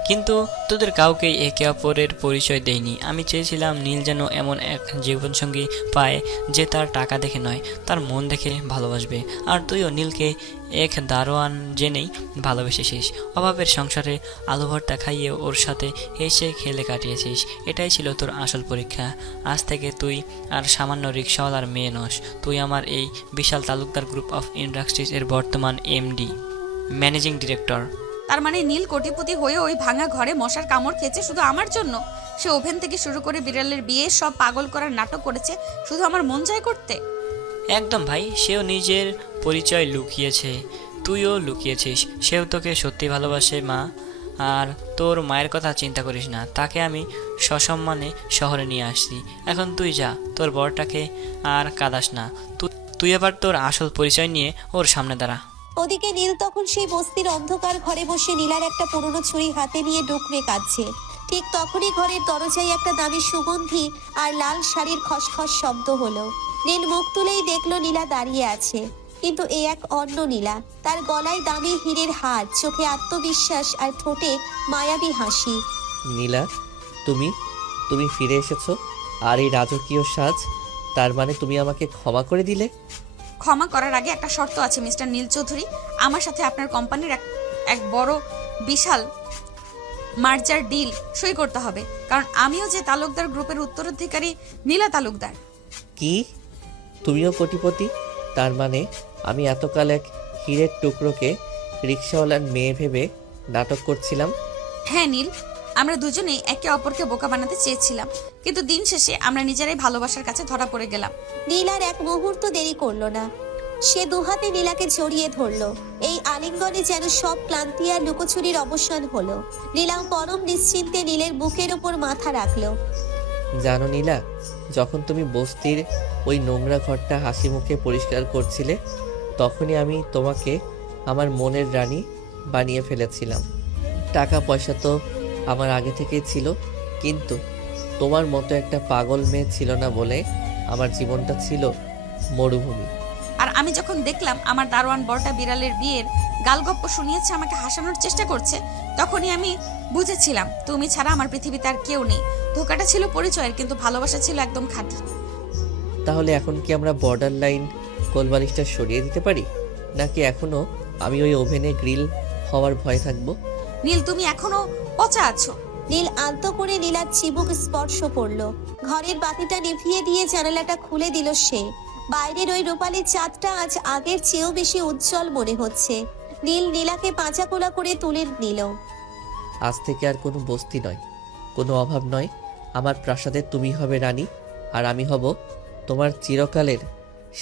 কিন্তু তোদের কাউকেই একে অপরের পরিচয় দেয়নি। আমি চেয়েছিলাম নীল যেন এমন এক জীবনসঙ্গী পায় যে তার টাকা দেখে নয়, তার মন দেখে ভালোবাসবে। আর তুইও নীলকে এক দারোয়ান জেনেই ভালোবেসেছিস। অভাবের সংসারে আলু ভর্তা খাইয়ে ওর সাথে হেসে খেলে কাটিয়েছিস। এটাই ছিল তোর আসল পরীক্ষা। আজ থেকে তুই আর সামান্য রিক্সাওয়ালার মেয়ে নস, তুই আমার এই বিশাল তালুকদার গ্রুপ অফ ইন্ডাস্ট্রিজ এর বর্তমান এমডি, ম্যানেজিং ডিরেক্টর। তার মানে নীল কোটিপতি হয়ে ওই ভাঙা ঘরে মশার কামড় খেয়েছে শুধু আমার জন্য। সে ওভেন থেকে শুরু করে বিড়ালের বিয়ে সব পাগল করার নাটক করেছে শুধু আমার মন জয় করতে। একদম ভাই, সেও নিজের পরিচয় লুকিয়েছে, তুইও লুকিয়েছিস। সেও তোকে সত্যি ভালোবাসে মা। আর তোর মায়ের কথা চিন্তা করিস না, তাকে আমি সসম্মানে শহরে নিয়ে আসছি। এখন তুই যা, তোর বরটাকে আর কাঁদাস না। তুই এবার তোর আসল পরিচয় নিয়ে ওর সামনে দাঁড়া। ওদিকে নীল তখন সেই বস্তির অন্ধকার ঘরে বসে নীলার একটা পুরনো ছুরি হাতে নিয়ে ডুকরে কাঁদছে। ঠিক তখনই ঘরের দরজায় একটা দামি সুগন্ধি আর লাল শাড়ির খসখস শব্দ হলো। নীল মুখ তুলেই দেখলো নীলা দাঁড়িয়ে আছে, কিন্তু এ এক অন্য নীলা। তার গলায় দামি হীরের হার, চোখে আত্মবিশ্বাস আর ঠোঁটে মায়াবী হাসি। নীলা, তুমি ফিরে এসেছো। আর এই রাজকীয় সাজ, তার মানে তুমি আমাকে ক্ষমা করে দিলে? ক্ষমা করার আগে একটা শর্ত আছে মিস্টার নীল চৌধুরী। আমার সাথে আপনার কোম্পানির এক বড় বিশাল মার্জার ডিল সই করতে হবে, কারণ আমিও যে তালুকদার গ্রুপের উত্তরাধিকারী নীলা তালুকদার। কি? তুমিও কোটিপতি? তার মানে আমি এতকাল এক হীরের টুকরোকে রিক্সাওয়ালার মেয়ে ভেবে নাটক করছিলাম। হ্যাঁ নীল, আমরা দুজনেই একে অপরকে বোকা বানাতে চেয়েছিলাম, কিন্তু দিন শেষে আমরা নিজেরাই ভালোবাসার কাছে ধরা পড়ে গেলাম। নীল আর এক মুহূর্ত দেরি করলো না। সে দুহাতে নীলাকে জড়িয়ে ধরলো। এই আলিঙ্গনে যেন সব ক্লান্তি আর লুকোচুরির অবসান হলো। নীলা পরম নিশ্চিন্তে নীলের বুকের উপর মাথা রাখলো। জানো নীলা, যখন তুমি বস্তির ওই নোংরা ঘরটা হাসি মুখে পরিষ্কার করছিলে, তখনই আমি তোমাকে আমার মনের রানী বানিয়ে ফেলেছিলাম। টাকা পয়সা তো আমার আগে থেকেই ছিল, কিন্তু তোমার মতো একটা পাগল মেয়ে ছিল না বলে আমার জীবনটা ছিল মরুভূমি। আর আমি যখন দেখলাম আমার দারোয়ান বড়টা বিড়ালের বিয়ের গালগপ্প শুনিয়েছে, আমাকে হাসানোর চেষ্টা করছে, তখনই আমি বুঝেছিলাম তুমি ছাড়া আমার পৃথিবীতে আর কেউ নেই। ধোকাটা ছিল পরিচয়ের, কিন্তু ভালোবাসা ছিল একদম খাঁটি। তাহলে এখন কি আমরা বর্ডার লাইন কোলবালিশটা সরিয়ে দিতে পারি, নাকি এখনো আমি ওই ওভেনে গ্রিল হওয়ার ভয় থাকবো? নীল তুমি এখনো পচা আছো। নীল আলতো করে নীলার চিবুক স্পর্শ করলো। ঘরের বাতিটা নিভিয়ে দিয়ে জানালাটা খুলে দিল সে। বাইরের ওই রূপালী চাঁদটা আজ আগের চেয়েও বেশি উজ্জ্বল মনে হচ্ছে। নীল নীলাকে পাঁচাকোলা করে তুলে নিল। আজ থেকে আর কোনো বস্তি নয়, কোনো অভাব নয়। আমার প্রাসাদে তুমি হবে রানী, আর আমি হব তোমার চিরকালের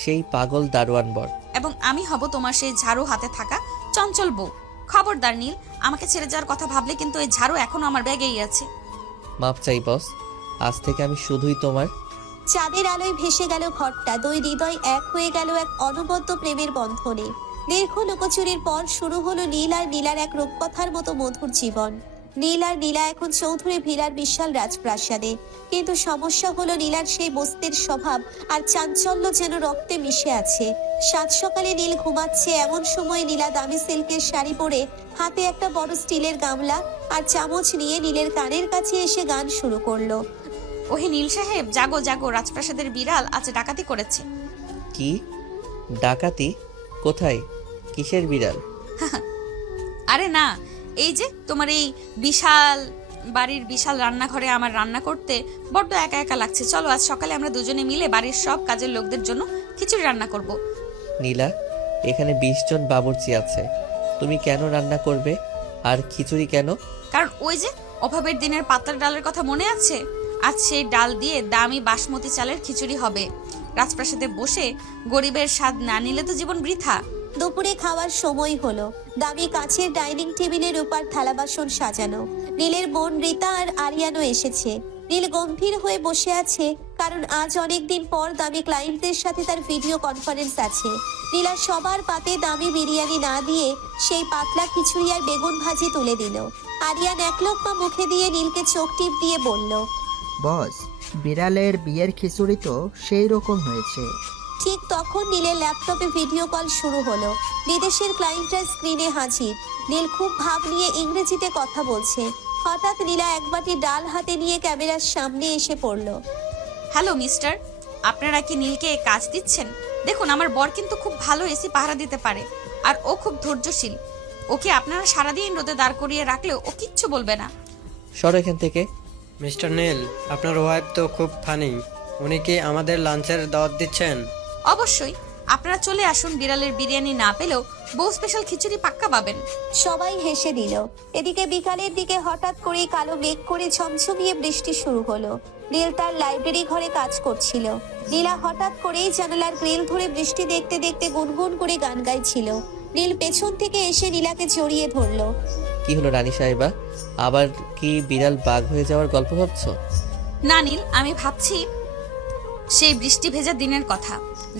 সেই পাগল দারোয়ান বর। এবং আমি হব তোমার সেই ঝাড়ু হাতে থাকা চঞ্চল বউ। খবরদার নীল, আমাকে ছেড়ে যাওয়ার কথা ভাবলে কিন্তু এই ঝাড়ু এখনো আমার ব্যাগেই আছে। মাপ চাই বস, আজ থেকে আমি শুধুই তোমার। চাঁদের আলোয় ভেসে গেল ঘরটা। দুই হৃদয় এক হয়ে গেল এক অনবদ্য প্রেমের বন্ধনে। দীর্ঘ লুকোচুরির পর শুরু হলো নীল আর নীলার এক রূপকথার মতো মধুর জীবন। নীল আর নীলা এখন চৌধুরী ভিলার বিশাল রাজপ্রাসাদে। কিন্তু সমস্যা হলো নীলার সেই বস্তির স্বভাব আর চাঞ্চল্য যেন রক্তে মিশে আছে। সাত সকালে নীল ঘুমাচ্ছে, এমন সময় নীলা দামি সিল্কের শাড়ি পরে হাতে একটা বড় স্টিলের গামলা আর চামচ নিয়ে নীলের কানের কাছে এসে গান শুরু করলো। ওহে নীল সাহেব, জাগো জাগো, রাজপ্রাসাদের বিড়াল আজ ডাকাতি করেছে। কি ডাকাতি? কোথায়? কিসের বিড়াল? আরে না, এই যে তোমার এই বিশাল বাড়ির বিশাল রান্নাঘরে আমার রান্না করতে বড্ড একা একা লাগছে। চলো আজ সকালে আমরা দুজনে মিলে বাড়ির সব কাজের লোকদের জন্য খিচুড়ি রান্না করব। নীলা, এখানে 20 জন বাবুর্চি আছে, তুমি কেন রান্না করবে? আর খিচুড়ি কেন? কারণ ওই যে অভাবের দিনের পাতলা ডালের কথা মনে আছে? আজ সেই ডাল দিয়ে দামি বাসমতি চালের খিচুড়ি হবে। রাজপ্রাসাদে বসে গরিবের স্বাদ না নিলে তো জীবন বৃথা। দুপুরে খাওয়ার সময় হলো। দামি কাছের ডাইনিং টেবিলের উপর থালা বাসন সাজানো। নীলের বোন রীতা আর আরিয়ানও এসেছে। নীল গম্ভীর হয়ে বসে আছে, কারণ আজ অনেকদিন পর দামি ক্লায়েন্টদের সাথে তার ভিডিও কনফারেন্স আছে। নীলা সবার পাতে দামি বিরিয়ানি না দিয়ে সেই পাতলা খিচুড়ি আর বেগুন ভাজি তুলে দিল। আরিয়ান এক লোকমা মুখে দিয়ে নীলকে চোখ টিপ দিয়ে বলল, বস, বিড়ালের বিয়ের খিচুড়ি তো সেই রকম হয়েছে। ঠিক তখন নীলের ল্যাপটপে ভিডিও কল শুরু হলো। বিদেশের ক্লায়েন্টরা স্ক্রিনে হাজির। নীল খুব ভাব নিয়ে ইংরেজিতে কথা বলছে। হঠাৎ নীলা এক বাটি ডাল হাতে নিয়ে ক্যামেরার সামনে এসে পড়ল। হ্যালো মিস্টার, আপনারা কি নীলকে কাজ দিচ্ছেন? দেখুন, আমার বর কিন্তু খুব ভালো এসি পাহারা দিতে পারে, আর ও খুব ধৈর্যশীল। ওকে আপনারা সারাদিন রোদে দাঁড় করিয়ে রাখলেও ও কিচ্ছু বলবে না। সরো এখান থেকে। মিস্টার নীল, আপনার ওয়াইফ তো খুব ফানি। উনি কি আমাদের লাঞ্চের দাওয়াত দিচ্ছেন? অবশ্যই, আপনারা চলে আসুন। বিড়ালের বিরিয়ানি না পেলেও বউ স্পেশাল খিচুড়ি পাক্কা পাবেন। সবাই হেসে দিল। এদিকে বিকালের দিকে হঠাৎ করেই কালো মেঘ করে ঝমঝমিয়ে বৃষ্টি শুরু হলো। নীল তার লাইব্রেরি ঘরে কাজ করছিল। নীলা হঠাৎ করেই জানালার গ্রিল ধরে বৃষ্টি দেখতে দেখতে গুনগুন করে গান গাইছিল। নীল পেছন থেকে এসে নীলাকে জড়িয়ে ধরলো। কি হলো রানী সাহেবা, আবার কি বিড়াল বাঘ হয়ে যাওয়ার গল্প ভাবছো? না নীল, আমি ভাবছি সেই বৃষ্টি ভেজা দিনের কথা,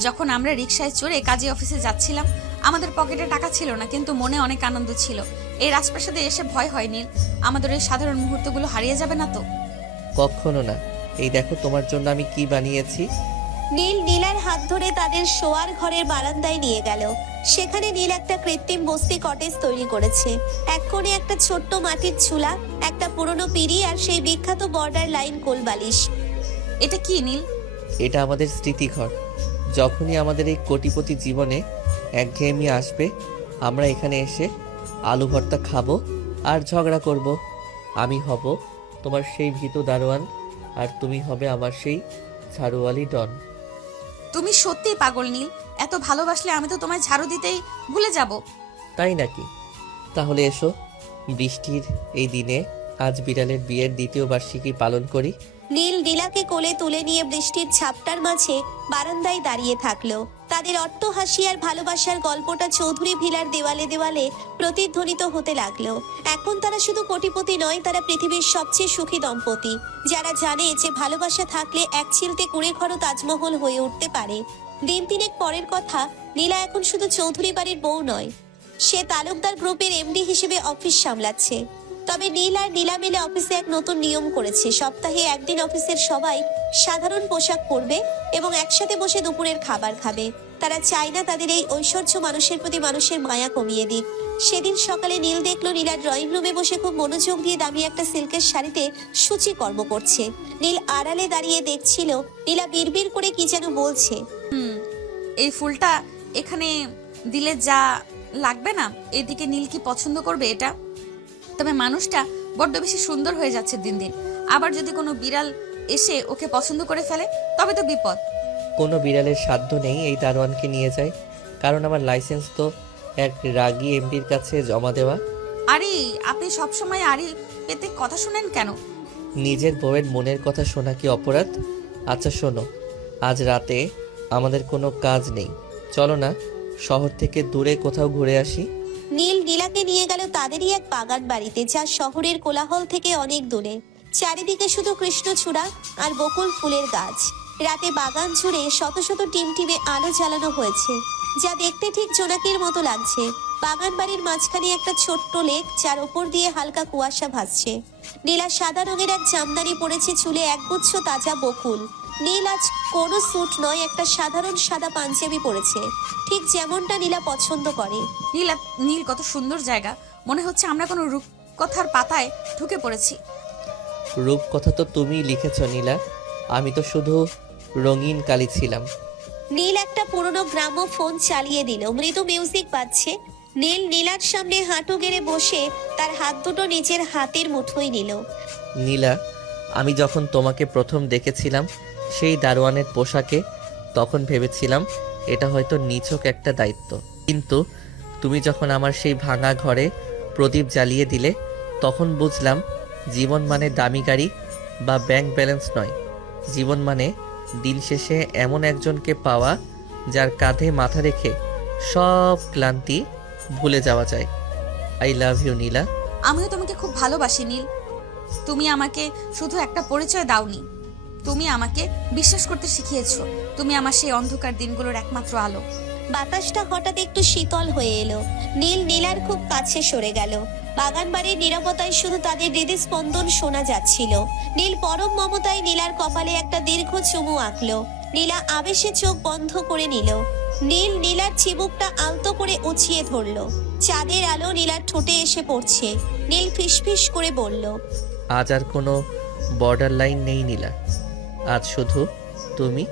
যখন আমরা রিকশায় চড়ে কাজী অফিসে যাচ্ছিলাম। আমাদের পকেটে টাকা ছিল না, কিন্তু মনে অনেক আনন্দ ছিল। এই রাজপ্রাসাদে এসে ভয় হয় নীল, আমাদের এই সাধারণ মুহূর্তগুলো হারিয়ে যাবে না তো? কখনো না। এই দেখো তোমার জন্য আমি কি বানিয়েছি। নীল নীলার হাত ধরে তাদের শোয়ার ঘরের বারান্দায় নিয়ে গেল। সেখানে নীল একটা কৃত্রিম বস্তি কটেজ তৈরি করেছে। এক কোণে একটা ছোট্ট মাটির চুলা, একটা পুরনো পিঁড়ি আর সেই বিখ্যাত বর্ডার লাইন কোলবালিশ। এটা কি নীল? এটা আমাদের স্মৃতিঘর। যখনই আমাদের এই কোটিপতি জীবনে একঘেয়েমি আসবে, আমরা এখানে এসে আলু ভর্তা খাবো আর ঝগড়া করব। আমি হব তোমার সেই ভীতু দারোয়ান, আর তুমি হবে আমার সেই ঝাড়ুওয়ালি ডন। তুমি সত্যিই পাগল নীল, এত ভালোবাসলে আমি তো তোমায় ঝাড়ু দিতেই ভুলে যাব। তাই নাকি? তাহলে এসো, বৃষ্টির এই দিনে আজ বিড়ালের বিয়ের দ্বিতীয় বার্ষিকী পালন করি। নীল নীলাকে কোলে তুলে নিয়ে বৃষ্টির ঝাপটার মাঝে বারান্দায় দাঁড়িয়ে থাকলো। তাদের অট্টহাসি আর ভালোবাসার গল্পটা চৌধুরী ভিলার দেওয়ালে দেওয়ালে প্রতিধ্বনিত হতে লাগলো। এখন তারা শুধু কোটিপতি নয়, তারা পৃথিবীর সবচেয়ে সুখী দম্পতি, যারা জানে যে ভালোবাসা থাকলে এক চিলতে কুঁড়েঘরও তাজমহল হয়ে উঠতে পারে। দিন তিনেক পরের কথা, নীলা এখন শুধু চৌধুরী বাড়ির বউ নয়, সে তালুকদার গ্রুপের এমডি হিসেবে অফিস সামলাচ্ছে। তবে নীল আর নীলা মিলে অফিসে এক নতুন নিয়ম করেছে। সপ্তাহে একদিন অফিসের সবাই সাধারণ পোশাক পরবে এবং একসাথে বসে দুপুরের খাবার খাবে। তারা চায় না তাদের এই ঐশ্বর্য মানুষের প্রতি মানুষের মায়া কমিয়ে দিক। সেদিন সকালে নীল দেখলো নীলা ড্রয়িং রুমে বসে খুব মনোযোগ দিয়ে দামি একটা সিল্কের শাড়িতে সূচিকর্ম করছে। নীল আড়ালে দাঁড়িয়ে দেখছিল নীলা বিড়বিড় করে কি যেন বলছে। এই ফুলটা এখানে দিলে যা লাগবে না, এদিকে নীল কি পছন্দ করবে এটা? তবে মানুষটা বড্ড বেশি সুন্দর হয়ে যাচ্ছে দিন দিন। আবার যদি কোনো বিড়াল এসে ওকে পছন্দ করে ফেলে তবে তো বিপদ। কোনো বিড়ালের সাধ্য নেই এই দারোয়ানকে নিয়ে যায়, কারণ আমার লাইসেন্স তো এক রাগী এমডির কাছে জমা দেওয়া। আরে আপনি সবসময় আরে পেতে কথা শুনেন কেন? নিজের বউয়ের মনের কথা শোনা কি অপরাধ? আচ্ছা শোনো, আজ রাতে আমাদের কোনো কাজ নেই, চলো না শহর থেকে দূরে কোথাও ঘুরে আসি। নীল নীলাকে নিয়ে গেল তাদেরই এক বাগান বাড়িতে, যা শহরের কোলাহল থেকে অনেক দূরে। চারিদিকে শুধু কৃষ্ণচূড়া আর বকুল ফুলের গাছ। রাতে বাগান জুড়ে শত শত টিমটিমে আলো জ্বালানো হয়েছে, যা দেখতে ঠিক জোনাকির মতো লাগছে। বাগান বাড়ির মাঝখানে একটা ছোট্ট লেক, যার ওপর দিয়ে হালকা কুয়াশা ভাসছে। নীলা সাদা রঙের এক জামদানি পরেছে, চুলে একগুচ্ছ তাজা বকুল। নীল আজ কোনো স্যুট নয়, একটা সাধারণ সাদা পাঞ্জাবি পরেছে, ঠিক যেমনটা নীলা পছন্দ করে। নীল কত সুন্দর জায়গা, মনে হচ্ছে আমরা কোনো রূপকথার পাতায় ঢুকে পড়েছি। রূপকথা তো তুমি লিখেছ নীলা, আমি তো শুধু রঙিন কালি ছিলাম। নীল একটা পুরনো গ্রামোফোন চালিয়ে দিল, মৃদু মিউজিক বাজছে। নীল নীলার সামনে হাঁটু গেড়ে বসে তার হাত দুটো নিজের হাতের মুঠোয় নিল। নীলা, আমি যখন তোমাকে প্রথম দেখেছিলাম সেই দারোয়ানের পোশাকে, তখন ভেবেছিলাম এটা হয়তো নিছক একটা দায়িত্ব, কিন্তু তুমি যখন আমার সেই ভাঙা ঘরে প্রদীপ জ্বালিয়ে দিলে, তখন বুঝলাম জীবন মানে দামি গাড়ি বা ব্যাংক ব্যালেন্স নয়। জীবন মানে দিন শেষে এমন একজনকে পাওয়া যার কাঁধে মাথা রেখে সব ক্লান্তি ভুলে যাওয়া যায়। আই লাভ ইউ নীলা। আমিও তোমাকে খুব ভালোবাসি নীল। তুমি আমাকে শুধু একটা পরিচয় দাওনি, তুমি আমাকে বিশ্বাস করতে শিখিয়েছো। তুমি আমার সেই অন্ধকার দিনগুলোর একমাত্র আলো। বাতাসটা হঠাৎ একটু শীতল হয়ে এলো। নীল নীলার খুব কাছে সরে গেল। বাগান বাড়ির নীরবতায় শুধু তাদের হৃদস্পন্দন শোনা যাচ্ছিল। নীল পরম মমতায় নীলার কপালে একটা দীর্ঘ চুমু আঁকলো। নীলা আবেশে চোখ বন্ধ করে নিল। নীল নীলার চিবুকটা আলতো করে উঁচিয়ে ধরলো। চাঁদের আলো নীলার ঠোঁটে এসে পড়ছে। নীল ফিসফিস করে বলল, আজ আর কোনো বর্ডার লাইন নেই নীলা, আজ শুধু তুমি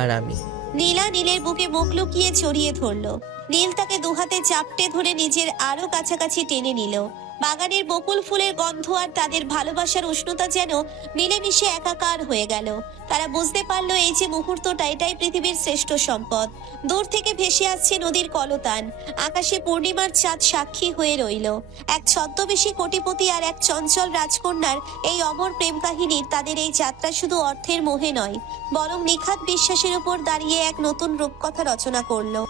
আর আমি। নীলা নীলের বুকে মুখ লুকিয়ে জড়িয়ে ধরলো। নীল তাকে দুহাতে চাপটে ধরে নিজের আরো কাছাকাছি টেনে নিল। বাগানের বকুল ফুলের গন্ধ আর তাদের ভালোবাসার উষ্ণতা যেন মিলেমিশে একাকার হয়ে গেল। তারা বুঝতে পারলো এই যে মুহূর্তটা, এটাই পৃথিবীর শ্রেষ্ঠ সম্পদ। দূর থেকে ভেসে আসছে নদীর কলতান, আকাশে পূর্ণিমার চাঁদ সাক্ষী হয়ে রইল। এক ছদ্মবেশী কোটিপতি আর এক চঞ্চল রাজকন্যার এই অমর প্রেম কাহিনীর তাদের এই যাত্রা শুধু অর্থের মোহে নয়, বরং নিখাত বিশ্বাসের উপর দাঁড়িয়ে এক নতুন রূপকথা রচনা করলো।